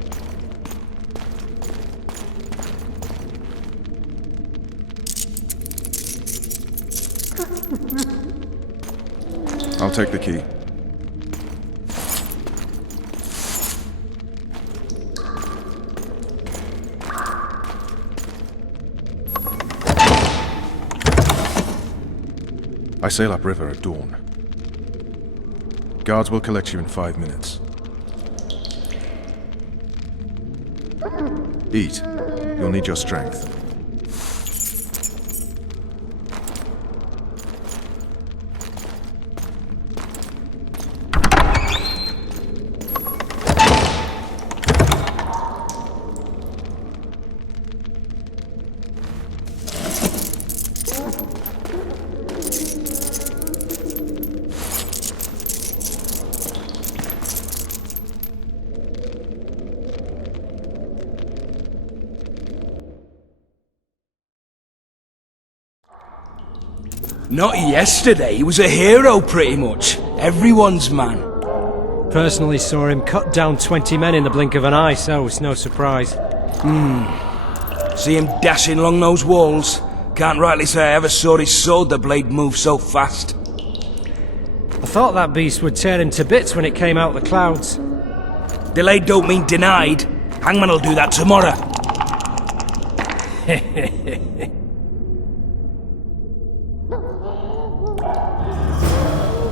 I'll take the key. I sail upriver at dawn. Guards will collect you in 5 minutes. Eat. You'll need your strength. Not yesterday, he was a hero pretty much. Everyone's man. Personally saw him cut down 20 men in the blink of an eye, so it's no surprise. See him dashing along those walls? Can't rightly say I ever saw his sword the blade move so fast. I thought that beast would tear him to bits when it came out the clouds. Delayed don't mean denied. Hangman'll do that tomorrow.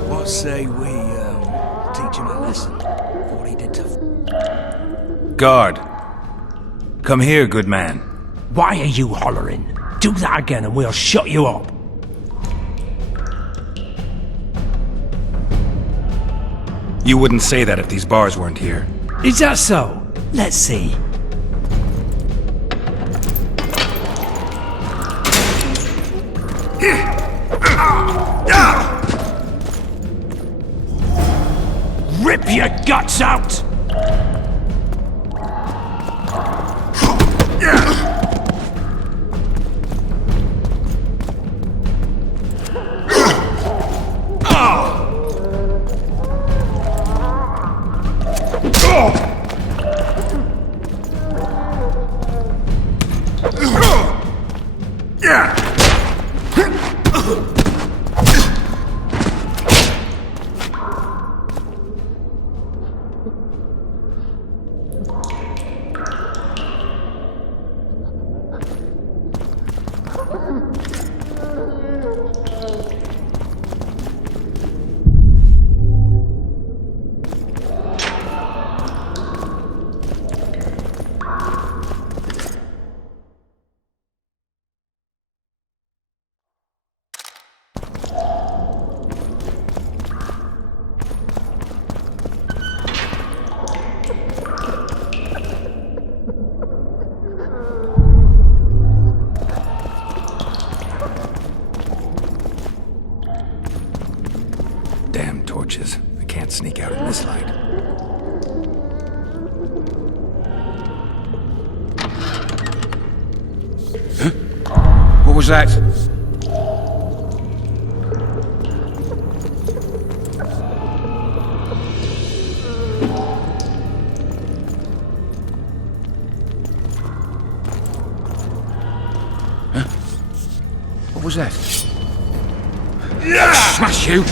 What say we, teach him a lesson for what he did to... Guard! Come here, good man. Why are you hollering? Do that again and we'll shut you up. You wouldn't say that if these bars weren't here. Is that so? Let's see. Rip your guts out! What was that? What was that? Smash you!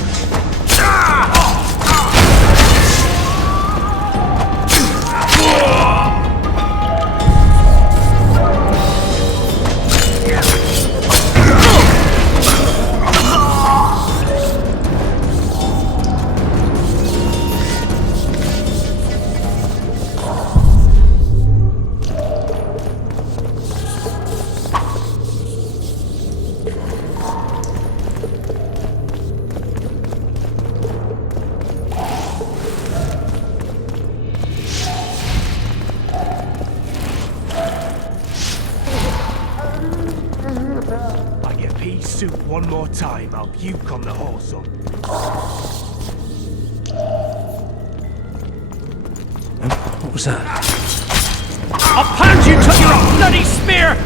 One more time, I'll puke on the horse on. What was that? I'll pound you till you're a bloody spear!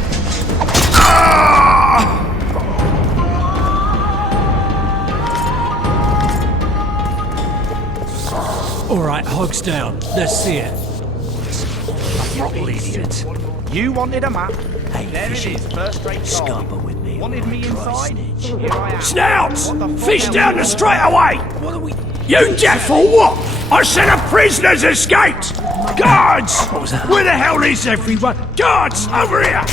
Alright, hogs down. Let's see it. Throttle idiot. You wanted a map. Hey, There it is, first-rate Scupper with me. Wanted me inside? Here I am. Snouts! What the fuck Fish else down the is straightaway! What are we... You deaf or what? I said a prisoner's escaped! Guards! What was that? Where the hell is everyone? Guards, over here!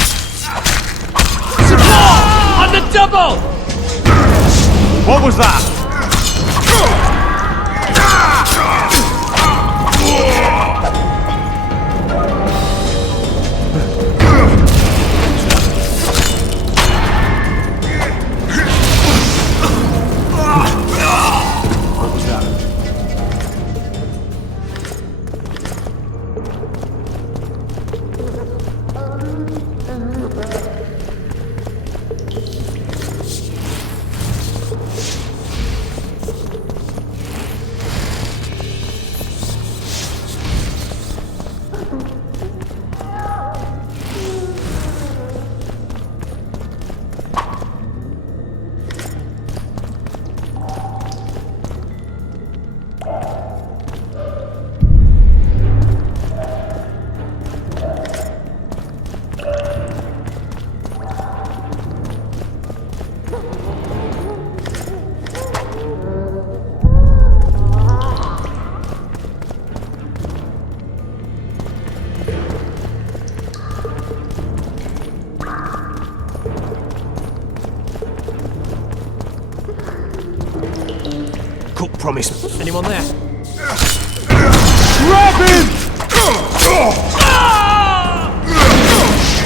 Support! On the double! What was that? Cook promise. Anyone there? Grab him!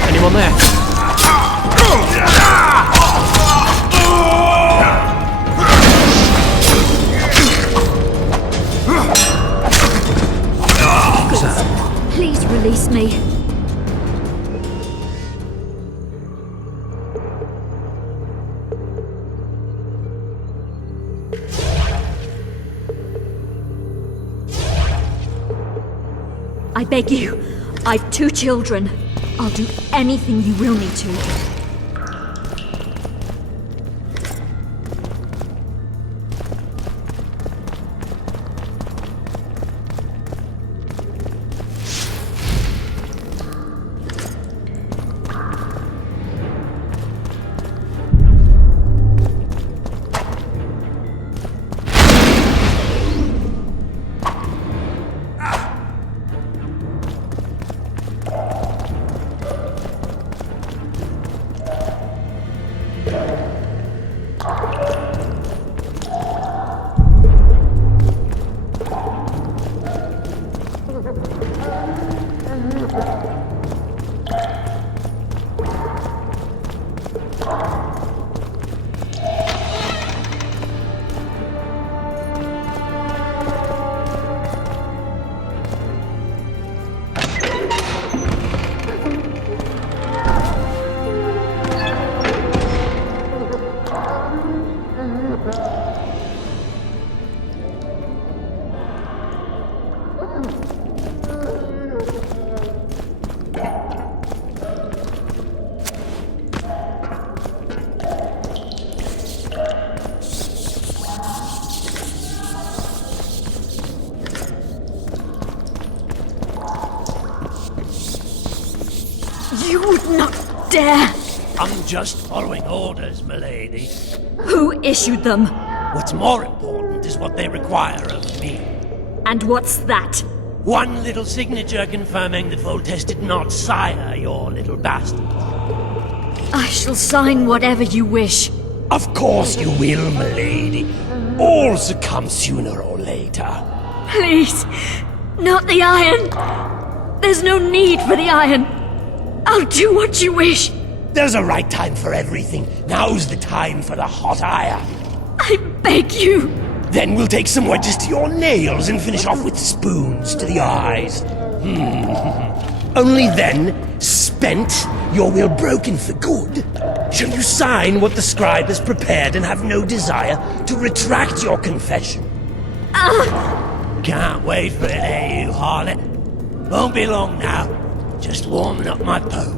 Anyone there? Please release me. I beg you. I've 2 children. I'll do anything you will me to. You would not dare! I'm just following orders, milady. Who issued them? What's more important is what they require of me. And what's that? One little signature confirming that Foltest did not sire your little bastard. I shall sign whatever you wish. Of course you will, milady. All's come sooner or later. Please, not the iron. There's no need for the iron. I'll do what you wish. There's a right time for everything. Now's the time for the hot iron. I beg you. Then we'll take some wedges to your nails and finish off with spoons to the eyes. Only then, spent, your will broken for good, shall you sign what the scribe has prepared and have no desire to retract your confession. Can't wait for it, eh, you harlot? Won't be long now. Just warming up my poker.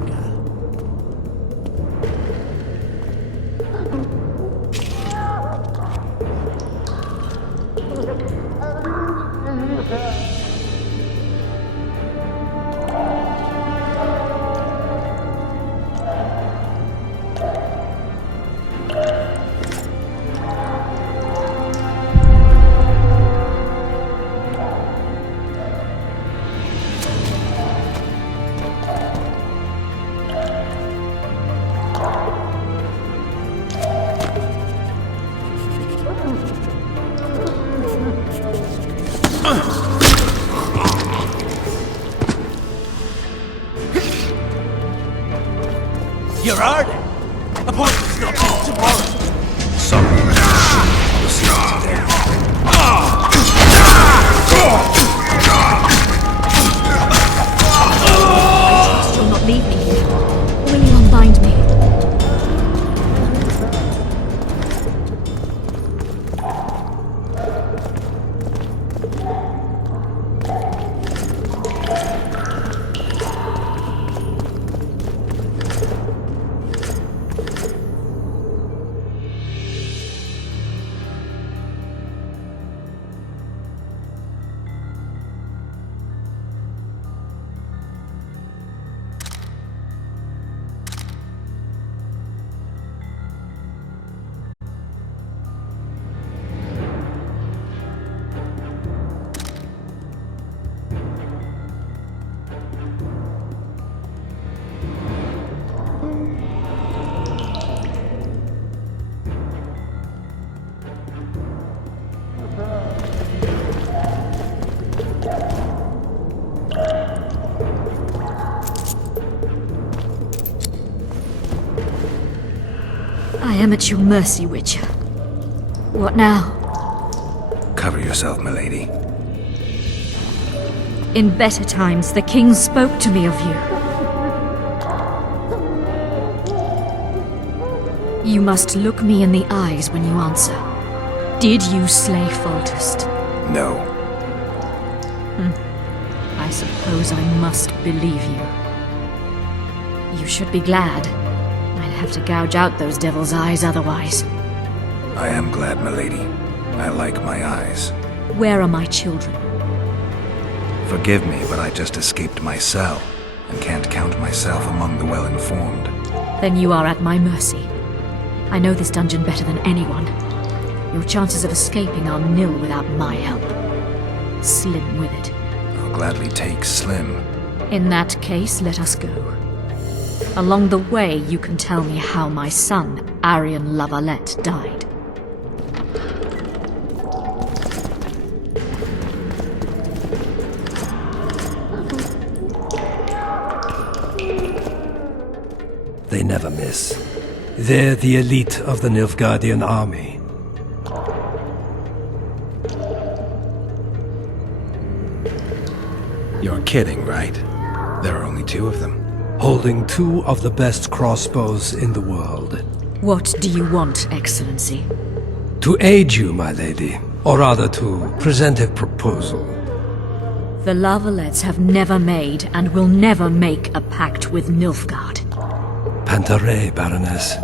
You're Arden. Appointment's not till tomorrow. Sorry. We'll see you today. You'll not leave me here. Will you unbind me? I am at your mercy, Witcher. What now? Cover yourself, milady. In better times, the king spoke to me of you. You must look me in the eyes when you answer. Did you slay Foltest? No. I suppose I must believe you. You should be glad. I'd have to gouge out those devil's eyes otherwise. I am glad, milady. I like my eyes. Where are my children? Forgive me, but I just escaped my cell, and can't count myself among the well-informed. Then you are at my mercy. I know this dungeon better than anyone. Your chances of escaping are nil without my help. Slim with it. I'll gladly take Slim. In that case, let us go. Along the way, you can tell me how my son, Aryan La Valette, died. They never miss. They're the elite of the Nilfgaardian army. You're kidding, right? There are only 2 of them. Holding 2 of the best crossbows in the world. What do you want, Excellency? To aid you, my lady. Or rather, to present a proposal. The La Valettes have never made and will never make a pact with Nilfgaard. Pantaray, Baroness.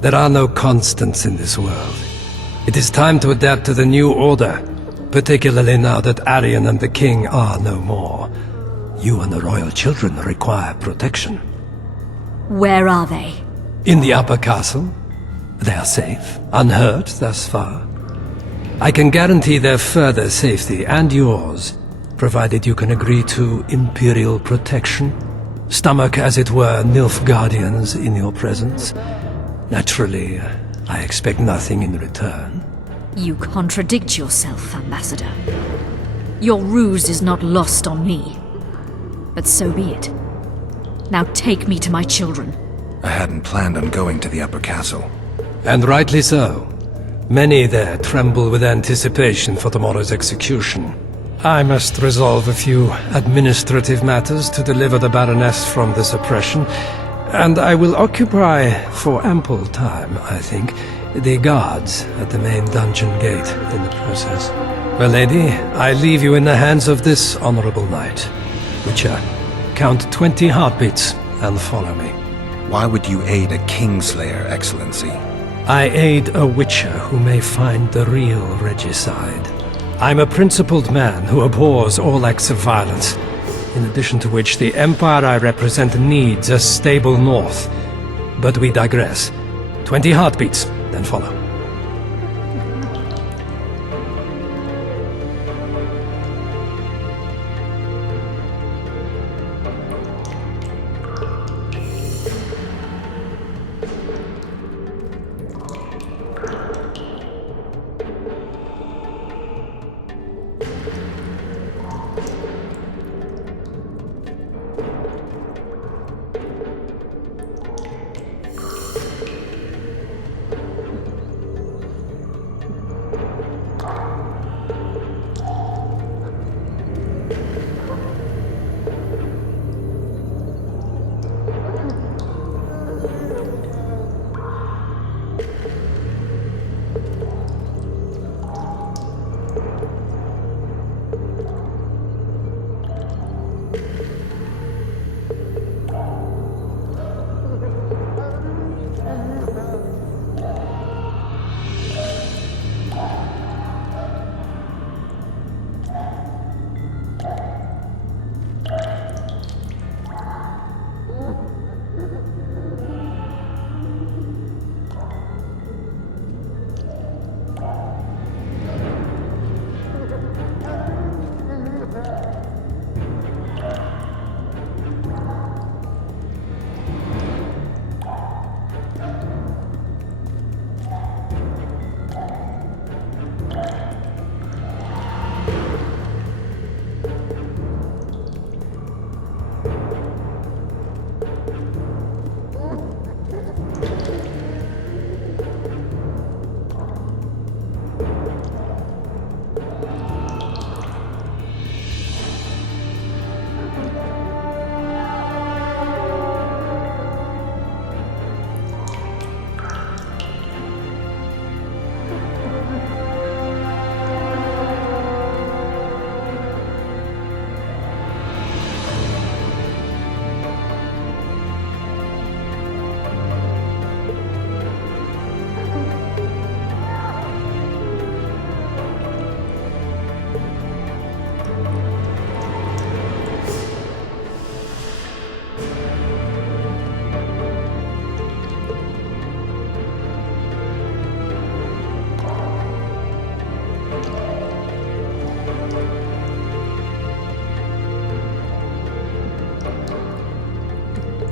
There are no constants in this world. It is time to adapt to the new order, particularly now that Aryan and the king are no more. You and the royal children require protection. Where are they? In the upper castle. They are safe, unhurt thus far. I can guarantee their further safety and yours, provided you can agree to Imperial protection. Stomach, as it were, Nilfgaardians in your presence. Naturally, I expect nothing in return. You contradict yourself, Ambassador. Your ruse is not lost on me. But so be it. Now take me to my children. I hadn't planned on going to the upper castle. And rightly so. Many there tremble with anticipation for tomorrow's execution. I must resolve a few administrative matters to deliver the Baroness from this oppression, and I will occupy, for ample time, I think, the guards at the main dungeon gate in the process. Well, lady, I leave you in the hands of this honorable knight. Witcher, count 20 heartbeats and follow me. Why would you aid a Kingslayer, Excellency? I aid a Witcher who may find the real regicide. I'm a principled man who abhors all acts of violence, in addition to which the Empire I represent needs a stable north. But we digress. 20 heartbeats, then follow.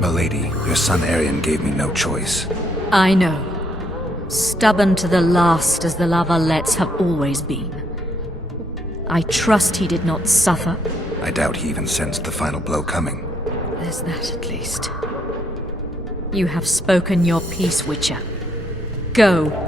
Milady, your son Arion gave me no choice. I know. Stubborn to the last as the La Valettes have always been. I trust he did not suffer. I doubt he even sensed the final blow coming. There's that at least. You have spoken your piece, Witcher. Go.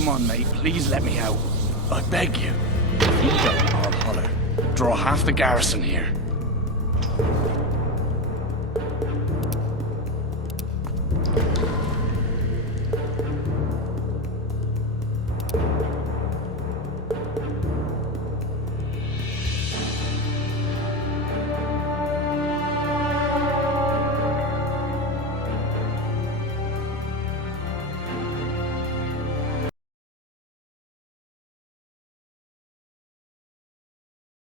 Come on, mate, please let me out. I beg you. If you don't, I'll holler. Draw half the garrison here.